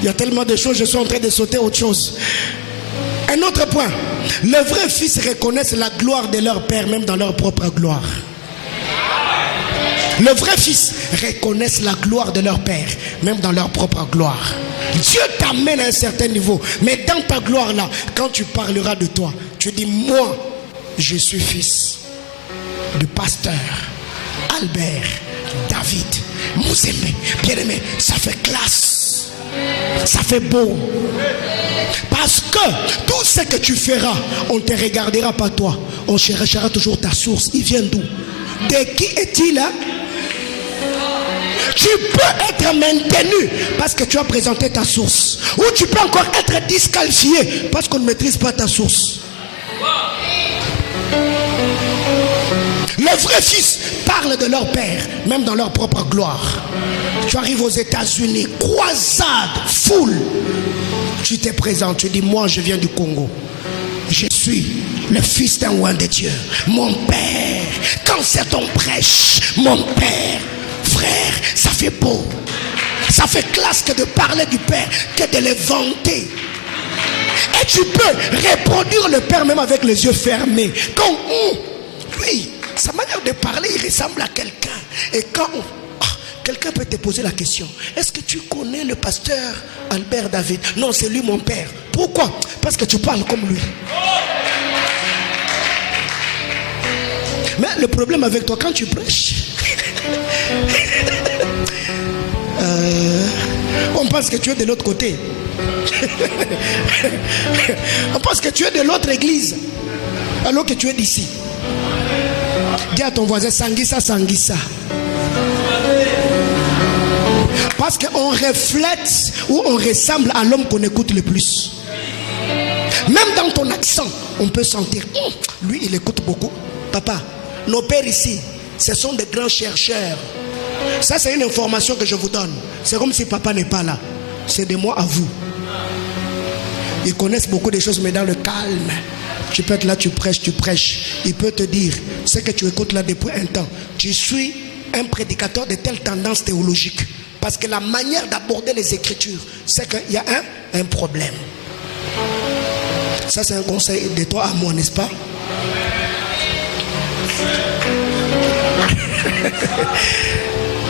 Il y a tellement de choses, je suis en train de sauter autre chose. Un autre point. Les vrais fils reconnaissent la gloire de leur père, même dans leur propre gloire. Les vrais fils reconnaissent la gloire de leur père, même dans leur propre gloire. Dieu t'amène à un certain niveau, mais dans ta gloire là, quand tu parleras de toi, tu dis moi, je suis fils de pasteur Albert David Mouzemé. Bien aimé, ça fait classe, ça fait beau. Parce que tout ce que tu feras, on ne te regardera pas toi, on cherchera toujours ta source. Il vient d'où? De qui est-il là? Tu peux être maintenu parce que tu as présenté ta source. Ou tu peux encore être disqualifié parce qu'on ne maîtrise pas ta source. Les vrais fils parlent de leur père, même dans leur propre gloire. Tu arrives aux États-Unis, croisade, foule. Tu te présentes, tu dis moi je viens du Congo. Je suis le fils d'un roi de Dieu. Mon père, quand c'est ton prêche, mon père. Frère, ça fait beau. Ça fait classe que de parler du Père, que de le vanter. Et tu peux reproduire le Père même avec les yeux fermés. Quand lui, sa manière de parler, il ressemble à quelqu'un. Et quand quelqu'un peut te poser la question, est-ce que tu connais le pasteur Albert David? Non, c'est lui mon père. Pourquoi? Parce que tu parles comme lui. Mais le problème avec toi, quand tu prêches, on pense que tu es de l'autre côté. On pense que tu es de l'autre église, alors que tu es d'ici. Dis à ton voisin, Sanguissa, Sanguissa. Parce qu'on reflète ou on ressemble à l'homme qu'on écoute le plus. Même dans ton accent, on peut sentir, lui il écoute beaucoup. Papa, nos pères ici, ce sont des grands chercheurs. Ça c'est une information que je vous donne. C'est comme si papa n'est pas là. C'est de moi à vous. Ils connaissent beaucoup de choses, mais dans le calme. Tu peux être là, tu prêches. Il peut te dire, ce que tu écoutes là depuis un temps, tu suis un prédicateur de telle tendance théologique. Parce que la manière d'aborder les Écritures, c'est qu'il y a un problème. Ça c'est un conseil de toi à moi, n'est-ce pas?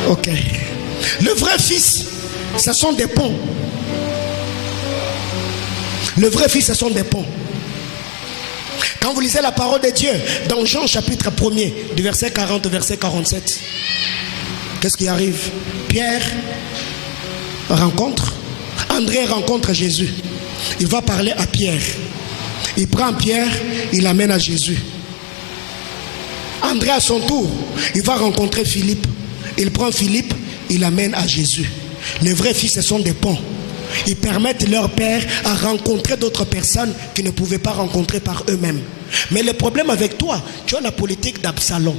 Ok. Le vrai fils, ce sont des ponts. Le vrai fils, ce sont des ponts. Quand vous lisez la parole de Dieu, dans Jean chapitre 1er, du verset 40 au verset 47, qu'est-ce qui arrive? Pierre rencontre, André rencontre Jésus. Il va parler à Pierre. Il prend Pierre, il l'amène à Jésus. André à son tour, il va rencontrer Philippe. Il prend Philippe, il l'amène à Jésus. Les vrais fils, ce sont des ponts. Ils permettent leur père à rencontrer d'autres personnes qu'ils ne pouvaient pas rencontrer par eux-mêmes. Mais le problème avec toi, tu as la politique d'Absalom.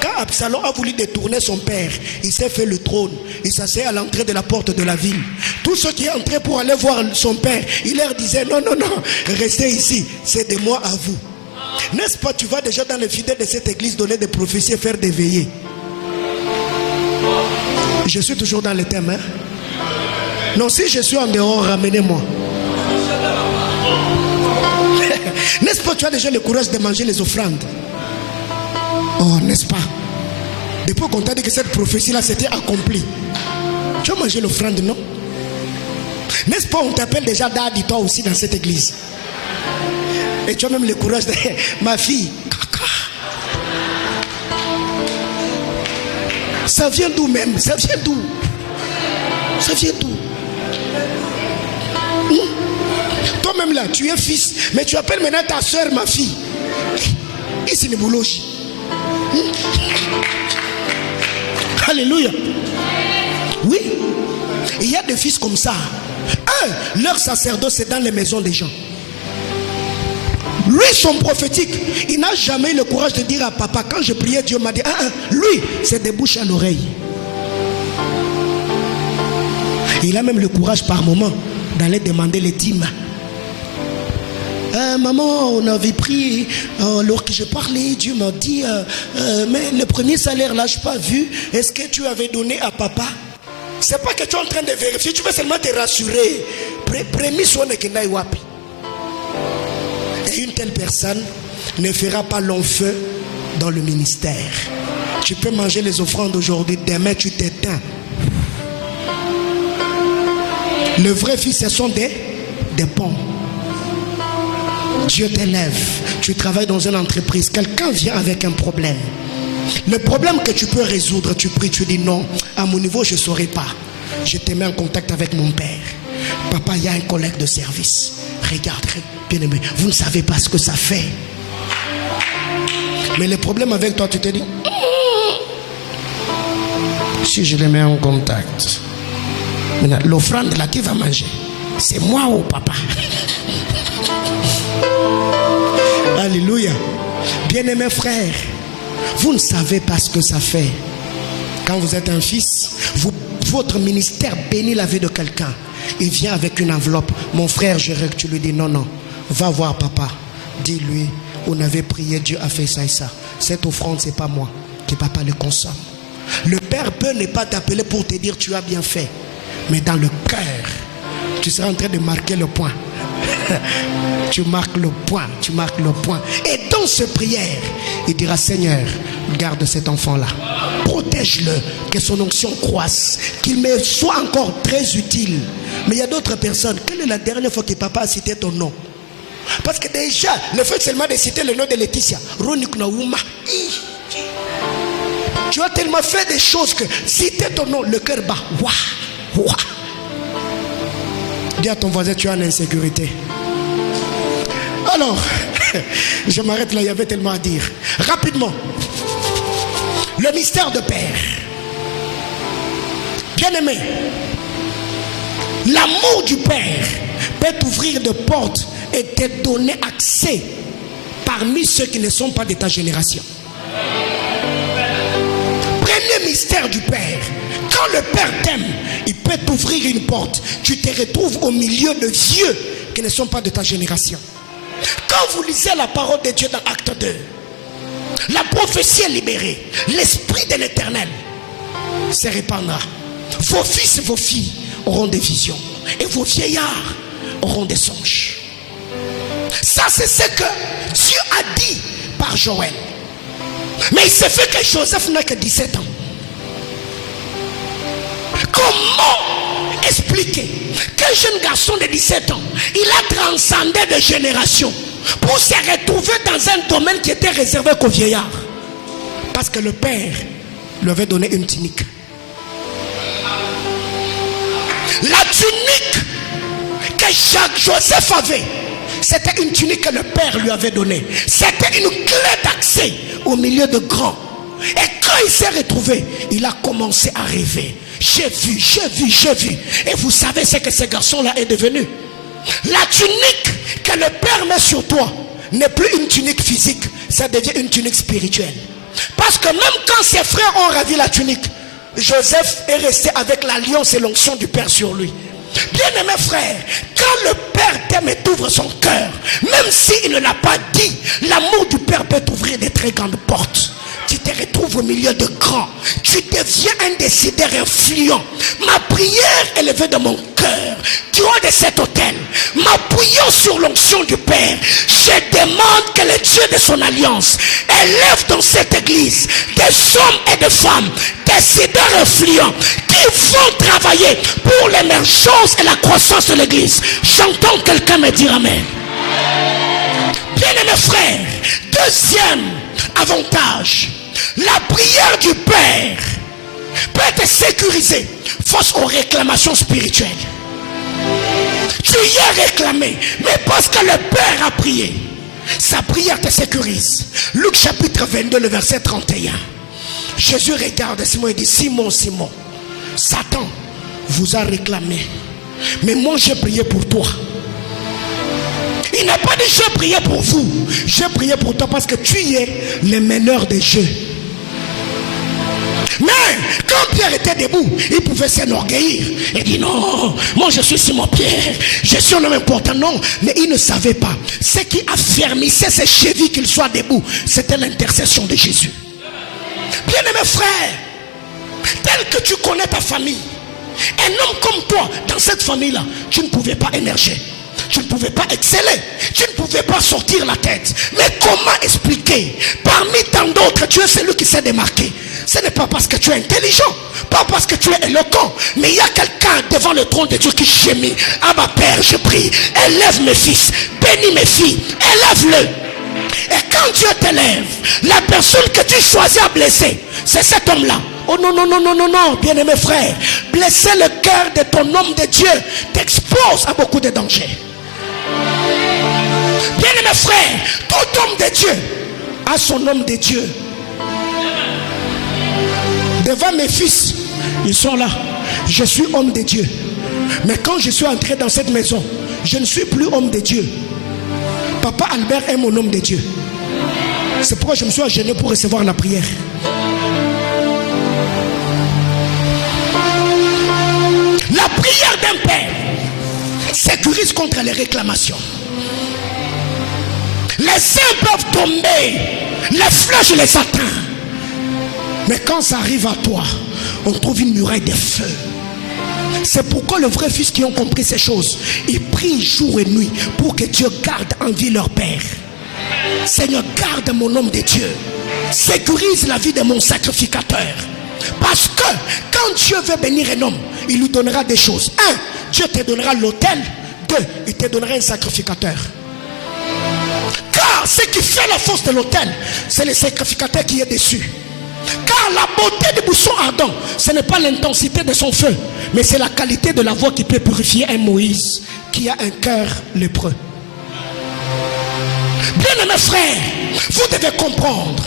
Quand Absalom a voulu détourner son père, il s'est fait le trône. Il s'asseyait à l'entrée de la porte de la ville. Tous ceux qui entraient pour aller voir son père, il leur disait non, non, non, restez ici, c'est de moi à vous. N'est-ce pas, tu vas déjà dans les fidèles de cette église donner des prophéties et faire des veillées. Je suis toujours dans le thème, hein? Non, si je suis en dehors, ramenez-moi. N'est-ce pas, tu as déjà le courage de manger les offrandes? Oh, n'est-ce pas? Depuis qu'on t'a dit que cette prophétie-là s'était accomplie, tu as mangé l'offrande, non? N'est-ce pas, on t'appelle déjà Daddy, toi aussi, dans cette église? Et tu as même le courage de ma fille. Ça vient d'où même? Ça vient d'où? Ça vient d'où? Toi-même là, tu es fils, mais tu appelles maintenant ta soeur ma fille. Ici, le boulot. Alléluia. Oui, il y a des fils comme ça. Leur sacerdoce, c'est dans les maisons des gens. Lui, son prophétique, il n'a jamais eu le courage de dire à papa, quand je priais, Dieu m'a dit, lui, c'est des bouches à l'oreille. Il a même le courage par moment d'aller demander les dîmes. Maman, on avait pris, alors que je parlais, Dieu m'a dit, mais le premier salaire là, je n'ai pas vu, est-ce que tu avais donné à papa? C'est pas que tu es en train de vérifier, tu veux seulement te rassurer. Et une telle personne ne fera pas long feu dans le ministère. Tu peux manger les offrandes aujourd'hui, demain tu t'éteins. Le vrai fils, ce sont des ponts. Dieu t'élève. Tu travailles dans une entreprise. Quelqu'un vient avec un problème. Le problème que tu peux résoudre, tu pries, tu dis non, à mon niveau, je ne saurais pas. Je te mets en contact avec mon père. Papa, il y a un collègue de service. Regarde, bien aimé, vous ne savez pas ce que ça fait. Mais le problème avec toi, tu te dis, si je les mets en contact, l'offrande là, qui va manger? C'est moi ou papa? Alléluia. Bien-aimés frères, vous ne savez pas ce que ça fait. Quand vous êtes un fils, votre ministère bénit la vie de quelqu'un. Il vient avec une enveloppe. Mon frère, tu lui dis non, non. Va voir papa. Dis-lui, on avait prié, Dieu a fait ça et ça. Cette offrande, c'est pas moi. Que papa le consomme. Le père peut ne pas t'appeler pour te dire tu as bien fait. Mais dans le cœur, tu seras en train de marquer le point. Tu marques le point, tu marques le point. Et dans dans ses prières, il dira, Seigneur, garde cet enfant-là. Protège-le, que son onction croisse, qu'il me soit encore très utile. Mais il y a d'autres personnes. Quelle est la dernière fois que papa a cité ton nom? Parce que déjà, le fait seulement de citer le nom de Laetitia, Ronik Naouma, tu as tellement fait des choses que citer ton nom, le cœur bat. Waouh, waouh. Dis à ton voisin, tu es en insécurité. Alors, je m'arrête là, il y avait tellement à dire. Rapidement, le mystère de Père. Bien-aimé, l'amour du Père peut t'ouvrir de portes et te donner accès parmi ceux qui ne sont pas de ta génération. Premier mystère du Père. Quand le Père t'aime, il peut t'ouvrir une porte. Tu te retrouves au milieu de vieux qui ne sont pas de ta génération. Quand vous lisez la parole de Dieu dans Acte 2, la prophétie est libérée. L'esprit de l'Éternel se répandra. Vos fils et vos filles auront des visions. Et vos vieillards auront des songes. Ça, c'est ce que Dieu a dit par Joël. Mais il s'est fait que Joseph n'a que 17 ans. Comment expliquer qu'un jeune garçon de 17 ans, il a transcendé de générations pour se retrouver dans un domaine qui était réservé qu'aux vieillards? Parce que le Père lui avait donné une tunique. La tunique que Joseph avait, c'était une tunique que le Père lui avait donnée. C'était une clé d'accès au milieu de grands. Et quand il s'est retrouvé, il a commencé à rêver. J'ai vu, j'ai vu, j'ai vu. Et vous savez ce que ce garçon-là est devenu. La tunique que le Père met sur toi n'est plus une tunique physique, ça devient une tunique spirituelle. Parce que même quand ses frères ont ravi la tunique, Joseph est resté avec l'alliance et l'onction du Père sur lui. Bien-aimé frère, quand le Père t'aime et t'ouvre son cœur, même s'il ne l'a pas dit, l'amour du Père peut t'ouvrir des très grandes portes. Tu te retrouves au milieu de grands. Tu deviens un décideur influent. Ma prière est levée de mon cœur, du haut de cet autel, m'appuyant sur l'onction du Père. Je demande que le Dieu de son alliance élève dans cette église des hommes et des femmes, décideurs influents, qui vont travailler pour l'émergence et la croissance de l'église. J'entends quelqu'un me dire amen. Bien-aimés frères, deuxième avantage, la prière du Père peut te sécuriser face aux réclamations spirituelles. Tu y es réclamé, mais parce que le Père a prié, sa prière te sécurise. Luc chapitre 22, le verset 31. Jésus regarde Simon et dit, Simon, Simon, Satan vous a réclamé, mais moi j'ai prié pour toi. Il n'a pas dit j'ai prié pour vous, j'ai prié pour toi parce que tu es le meneur des jeux. Mais quand Pierre était debout, il pouvait s'enorgueillir et dire non, moi je suis Simon-Pierre, je suis un homme important. Non, mais il ne savait pas. Ce qui affermissait ses chevilles qu'il soit debout, c'était l'intercession de Jésus. Bien-aimé frère, tel que tu connais ta famille, un homme comme toi, dans cette famille-là, tu ne pouvais pas émerger. Tu ne pouvais pas exceller. Tu ne pouvais pas sortir la tête. Mais comment expliquer? Parmi tant d'autres, tu es celui qui s'est démarqué. Ce n'est pas parce que tu es intelligent, pas parce que tu es éloquent, mais il y a quelqu'un devant le trône de Dieu qui gémit. Ah ma Père, je prie, élève mes fils, bénis mes filles, élève-le. Et quand Dieu t'élève, la personne que tu choisis à blesser, c'est cet homme-là. Oh non, non, non, non, non, non, bien-aimé frère, blesser le cœur de ton homme de Dieu t'expose à beaucoup de dangers. Bien-aimé frère, tout homme de Dieu a son homme de Dieu. Devant mes fils, ils sont là. Je suis homme de Dieu. Mais quand je suis entré dans cette maison, je ne suis plus homme de Dieu. Papa Albert est mon homme de Dieu. C'est pourquoi je me suis agenouillé pour recevoir la prière. La prière d'un père sécurise contre les réclamations. Les saints peuvent tomber, les flèches les atteignent. Mais quand ça arrive à toi, on trouve une muraille de feu. C'est pourquoi les vrais fils qui ont compris ces choses, ils prient jour et nuit pour que Dieu garde en vie leur père. Seigneur, garde mon homme de Dieu. Sécurise la vie de mon sacrificateur. Parce que quand Dieu veut bénir un homme, il lui donnera des choses. 1, Dieu te donnera l'autel. 2, il te donnera un sacrificateur. Car ce qui fait la force de l'autel, c'est le sacrificateur qui est dessus. Car la beauté du buisson ardent, ce n'est pas l'intensité de son feu, mais c'est la qualité de la voix qui peut purifier un Moïse qui a un cœur lépreux. Bien-aimés frères, vous devez comprendre,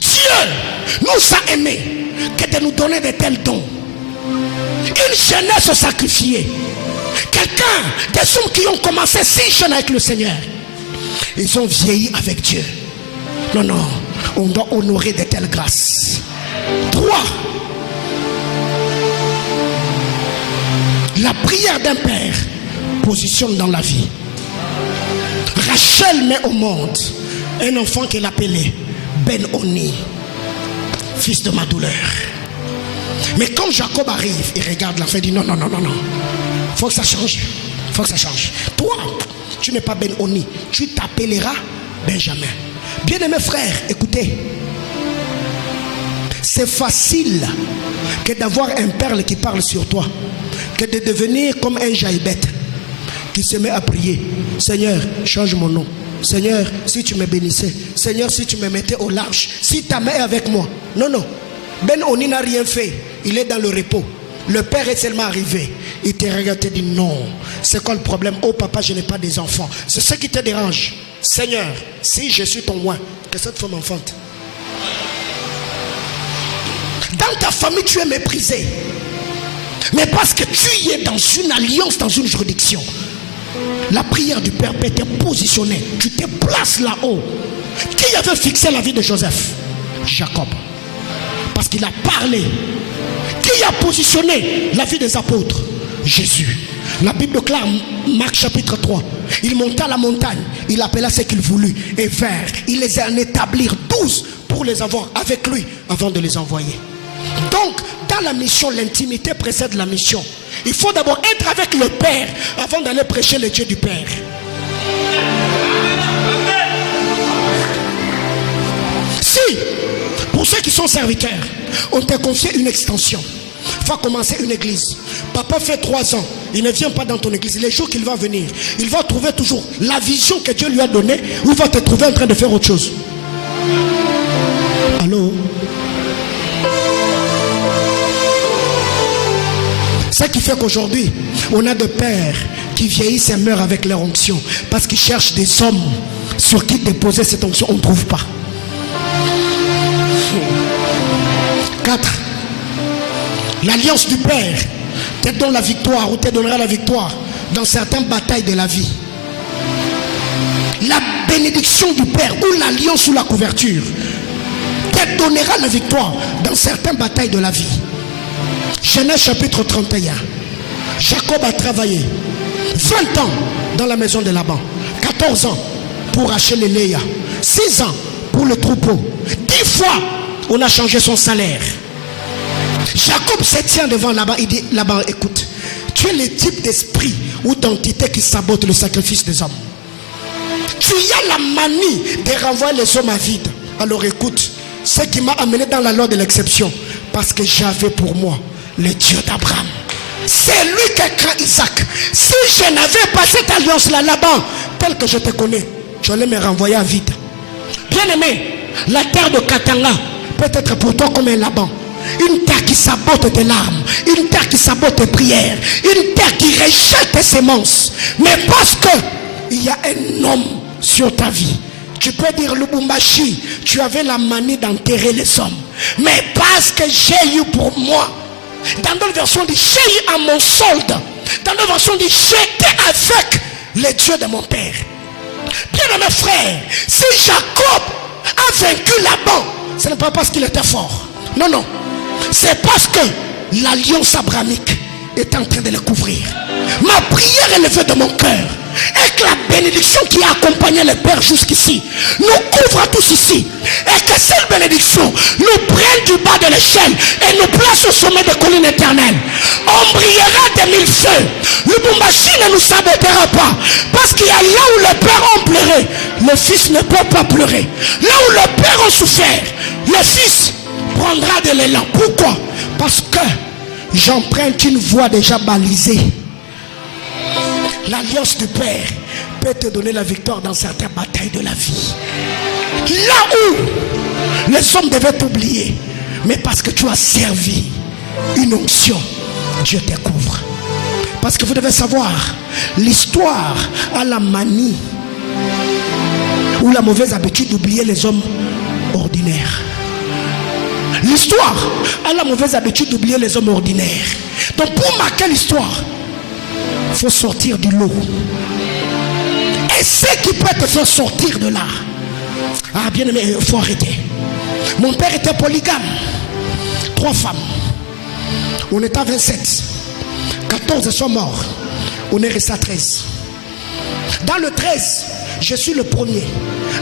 Dieu nous a aimés que de nous donner de tels dons. Une jeunesse sacrifiée. Quelqu'un, des hommes qui ont commencé si jeunes avec le Seigneur, ils ont vieilli avec Dieu. Non, non, on doit honorer de telles grâces. 3. La prière d'un père positionne dans la vie. Rachel met au monde un enfant qu'elle appelait Ben-Oni, fils de ma douleur. Mais quand Jacob arrive, il regarde l'enfant et dit non, non, non, non, non. Faut que ça change. Faut que ça change. Toi, tu n'es pas Ben-Oni, tu t'appelleras Benjamin. Bien-aimés frères, écoutez. C'est facile que d'avoir un perle qui parle sur toi, que de devenir comme un jaïbette qui se met à prier. Seigneur, change mon nom. Seigneur, si tu me bénissais. Seigneur, si tu me mettais au large. Si ta main est avec moi. Non, non. Ben-Oni n'a rien fait. Il est dans le repos. Le père est seulement arrivé. Il te regarde et te dit non. C'est quoi le problème? Oh papa, je n'ai pas des enfants. C'est ce qui te dérange. Seigneur, si je suis ton roi, que cette femme enfante. Dans ta famille, tu es méprisé. Mais parce que tu es dans une alliance, dans une juridiction. La prière du Père peut te positionner. Tu te places là-haut. Qui avait fixé la vie de Joseph? Jacob. Parce qu'il a parlé. Qui a positionné la vie des apôtres? Jésus. La Bible déclare, Marc chapitre 3. Il monta la montagne. Il appela ce qu'il voulut. Et vers. Il les a établis 12 pour les avoir avec lui avant de les envoyer. Donc, dans la mission, l'intimité précède la mission. Il faut d'abord être avec le Père avant d'aller prêcher le Dieu du Père. Si, pour ceux qui sont serviteurs, on t'a confié une extension, va commencer une église. Papa fait 3 ans, il ne vient pas dans ton église. Les jours qu'il va venir, il va trouver toujours la vision que Dieu lui a donnée, ou il va te trouver en train de faire autre chose. Allô? Ce qui fait qu'aujourd'hui, on a des pères qui vieillissent et meurent avec leur onction. Parce qu'ils cherchent des hommes sur qui déposer cette onction. On ne trouve pas. 4. L'alliance du Père te donne la victoire ou te donnera la victoire dans certaines batailles de la vie. La bénédiction du Père ou l'alliance ou la couverture te donnera la victoire dans certaines batailles de la vie. Genèse chapitre 31. Jacob a travaillé 20 ans dans la maison de Laban, 14 ans pour Rachel et Léa, 6 ans pour le troupeau. 10 fois on a changé son salaire. Jacob se tient devant Laban. Il dit, Laban, écoute, tu es le type d'esprit ou d'entité qui sabote le sacrifice des hommes. Tu as la manie de renvoyer les hommes à vide. Alors écoute, ce qui m'a amené dans la loi de l'exception, parce que j'avais pour moi le Dieu d'Abraham. C'est lui qui a créé Isaac. Si je n'avais pas cette alliance-là, Laban, tel que je te connais, je allais me renvoyer à vide. Bien aimé, la terre de Katanga peut être pour toi comme un Laban. Une terre qui sabote tes larmes, une terre qui sabote tes prières, une terre qui rejette tes semences. Mais parce que il y a un homme sur ta vie, tu peux dire Lubumbashi, tu avais la manie d'enterrer les hommes. Mais parce que j'ai eu pour moi, dans d'autres versions dit j'ai eu à mon solde, dans d'autres versions dit j'étais avec les dieux de mon père. Bien aimé frère, si Jacob a vaincu Laban, ce n'est pas parce qu'il était fort. Non, non. C'est parce que l'alliance abrahamique est en train de le couvrir. Ma prière est levée de mon cœur. Et que la bénédiction qui a accompagné le Père jusqu'ici nous couvre tous ici. Et que cette bénédiction nous prenne du bas de l'échelle et nous place au sommet des collines éternelles. On brillera de mille feux. Lubumbashi ne nous sabotera pas. Parce qu'il y a là où les pères ont pleuré, le fils ne peut pas pleurer. Là où les pères ont souffert, le fils prendra de l'élan. Pourquoi? Parce que j'emprunte une voie déjà balisée. L'alliance du Père peut te donner la victoire dans certaines batailles de la vie. Là où les hommes devaient t'oublier, mais parce que tu as servi une onction, Dieu te couvre. Parce que vous devez savoir, l'histoire a la manie ou la mauvaise habitude d'oublier les hommes ordinaires. L'histoire a la mauvaise habitude d'oublier les hommes ordinaires. Donc pour marquer l'histoire, il faut sortir du lot. Et ce qui peut te faire sortir de là, ah bien aimé, il faut arrêter. Mon père était polygame. 3 femmes. On était à 27. 14 sont morts. On est resté à 13. Dans le 13, je suis le premier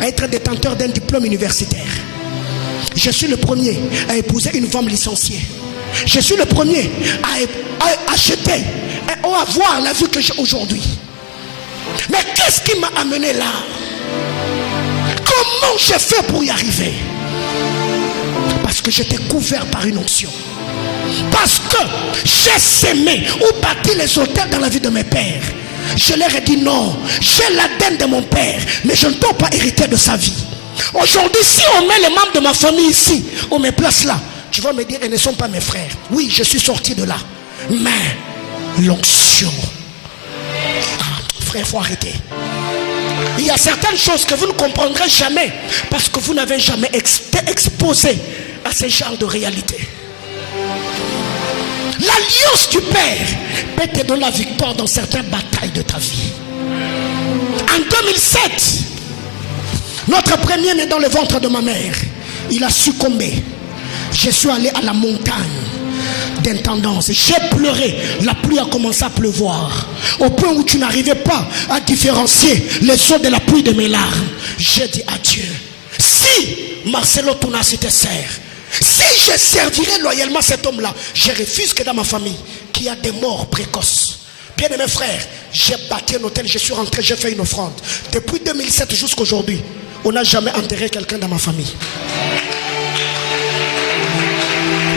à être détenteur d'un diplôme universitaire. Je suis le premier à épouser une femme licenciée. Je suis le premier à acheter et à avoir la vie que j'ai aujourd'hui. Mais qu'est-ce qui m'a amené là? Comment j'ai fait pour y arriver? Parce que j'étais couvert par une onction. Parce que j'ai sémé ou bâti les autels dans la vie de mes pères. Je leur ai dit non, j'ai l'ADN de mon père, mais je ne peux pas hériter de sa vie. Aujourd'hui, si on met les membres de ma famille ici, on me place là, tu vas me dire, ils ne sont pas mes frères. Oui, je suis sorti de là. Mais l'onction, frère, il faut arrêter. Il y a certaines choses que vous ne comprendrez jamais parce que vous n'avez jamais été exposé à ce genre de réalité. L'alliance du Père peut te donner la victoire dans certaines batailles de ta vie. En 2007, notre premier-né dans le ventre de ma mère, il a succombé. Je suis allé à la montagne d'intendance. J'ai pleuré. La pluie a commencé à pleuvoir. Au point où tu n'arrivais pas à différencier les eaux de la pluie de mes larmes. J'ai dit à Dieu, si Marcelo Tounas te sert, si je servirai loyalement cet homme-là, je refuse que dans ma famille, qu'il y a des morts précoces. Bien aimés frères, j'ai bâti un hôtel, je suis rentré, j'ai fait une offrande. Depuis 2007 jusqu'à aujourd'hui, on n'a jamais enterré quelqu'un dans ma famille.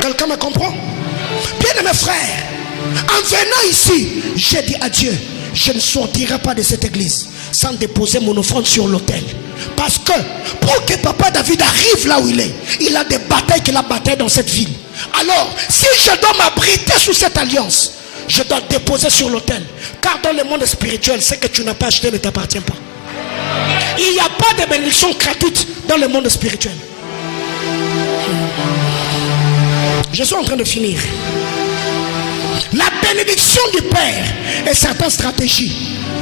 Quelqu'un me comprend? Bien aimés frères, en venant ici, j'ai dit à Dieu, je ne sortirai pas de cette église sans déposer mon offrande sur l'autel. Parce que pour que papa David arrive là où il est, il a des batailles qu'il a bataillées dans cette ville. Alors, si je dois m'abriter sous cette alliance, je dois déposer sur l'autel. Car dans le monde spirituel, ce que tu n'as pas acheté ne t'appartient pas. Il n'y a pas de bénédiction gratuite dans le monde spirituel. Je suis en train de finir. La bénédiction du Père et certaines stratégies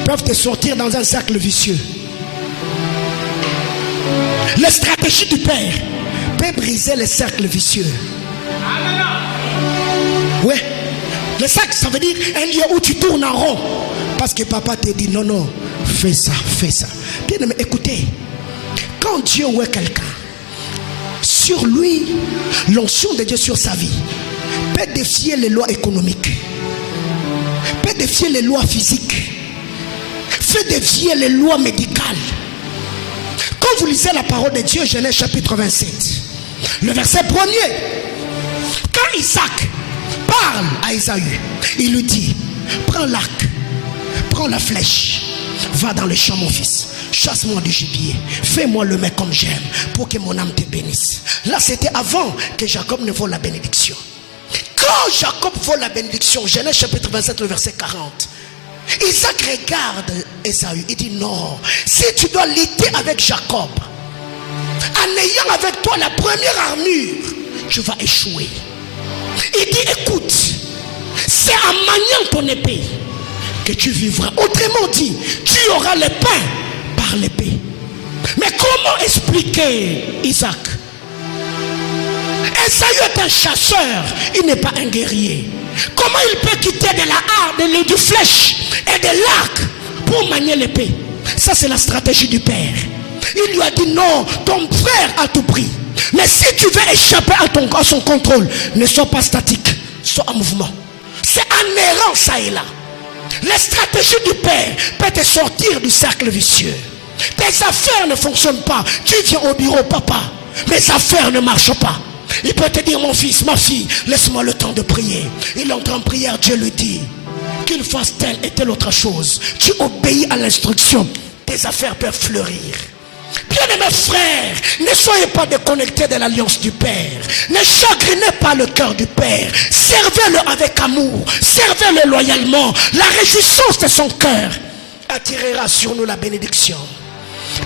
peuvent te sortir dans un cercle vicieux. Les stratégies du Père peuvent briser les cercles vicieux. Oui. Le cercle, ça veut dire un lieu où tu tournes en rond. Parce que papa te dit non, non, fais ça, fais ça. Bien aimé, écoutez, quand Dieu ouait quelqu'un, sur lui, l'onction de Dieu sur sa vie peut défier les lois économiques, peut défier les lois physiques, peut défier les lois médicales. Quand vous lisez la parole de Dieu, Genèse chapitre 27, le verset 1er, quand Isaac parle à Ésaü, il lui dit, prends l'arc, prends la flèche, va dans le champ mon fils, chasse-moi du gibier, fais-moi le mets comme j'aime, pour que mon âme te bénisse. Là c'était avant que Jacob ne vole la bénédiction. Quand Jacob vole la bénédiction, Genèse chapitre 27, le verset 40, Isaac regarde Ésaü, il dit non, si tu dois lutter avec Jacob, en ayant avec toi la première armure, tu vas échouer. Il dit écoute, c'est en maniant ton épée que tu vivras. Autrement dit, tu auras le pain par l'épée. Mais comment expliquer Isaac? Ésaü est un chasseur, il n'est pas un guerrier. Comment il peut quitter de la harpe, du flèche et de l'arc pour manier l'épée? Ça c'est la stratégie du Père. Il lui a dit non, ton frère a tout pris. Mais si tu veux échapper à son contrôle, ne sois pas statique, sois en mouvement. C'est en errant ça et là. Les stratégies du Père peuvent te sortir du cercle vicieux. Tes affaires ne fonctionnent pas. Tu viens au bureau, papa, mes affaires ne marchent pas. Il peut te dire, mon fils, ma fille, laisse-moi le temps de prier. Il entre en prière, Dieu lui dit qu'il fasse telle et telle autre chose. Tu obéis à l'instruction, tes affaires peuvent fleurir. Bien-aimés frères, ne soyez pas déconnectés de l'alliance du Père. Ne chagrinez pas le cœur du Père. Servez-le avec amour. Servez-le loyalement. La réjouissance de son cœur attirera sur nous la bénédiction.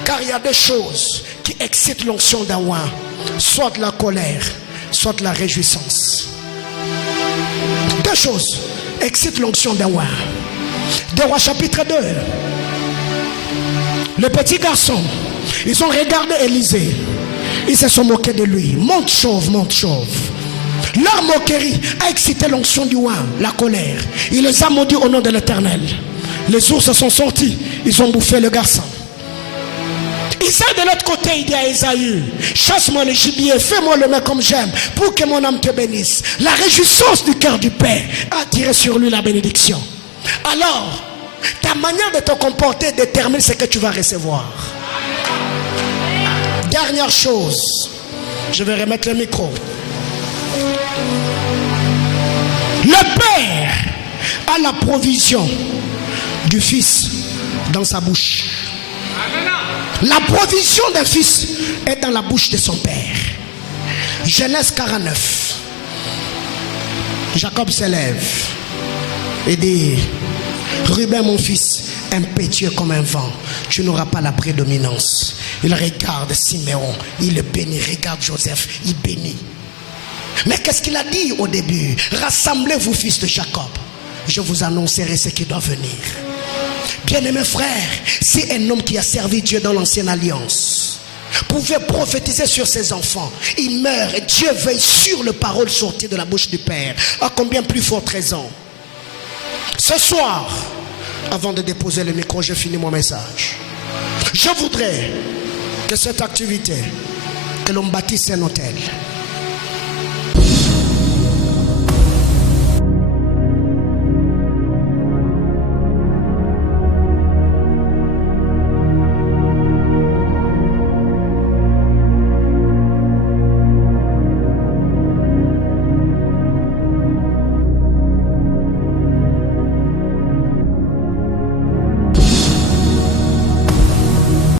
Car il y a des choses qui excitent l'onction d'un roi. Soit de la colère, soit de la réjouissance. Deux choses excitent l'onction d'un roi. 2 Rois chapitre 2. Le petit garçon, ils ont regardé Élisée. Ils se sont moqués de lui. Monte chauve, monte chauve. Leur moquerie a excité l'onction du roi, la colère. Il les a maudits au nom de l'Éternel. Les ours sont sortis. Ils ont bouffé le garçon. Isaïe de l'autre côté, il dit à Esaü, chasse-moi le gibier, fais-moi le mets comme j'aime, pour que mon âme te bénisse. La réjouissance du cœur du Père a attiré sur lui la bénédiction. Alors, ta manière de te comporter détermine ce que tu vas recevoir. Dernière chose, je vais remettre le micro. Le Père a la provision du Fils dans sa bouche. La provision d'un fils est dans la bouche de son père. Genèse 49. Jacob s'élève et dit, Ruben mon fils, impétueux comme un vent, tu n'auras pas la prédominance. Il regarde Siméon, il le bénit. Regarde Joseph, il bénit. Mais qu'est-ce qu'il a dit au début? Rassemblez-vous fils de Jacob, je vous annoncerai ce qui doit venir. Bien-aimés frères, si un homme qui a servi Dieu dans l'ancienne alliance pouvait prophétiser sur ses enfants, il meurt et Dieu veille sur les paroles sorties de la bouche du Père. À combien plus forte raison? Ce soir, avant de déposer le micro, je finis mon message. Je voudrais que cette activité, que l'on bâtisse un hôtel,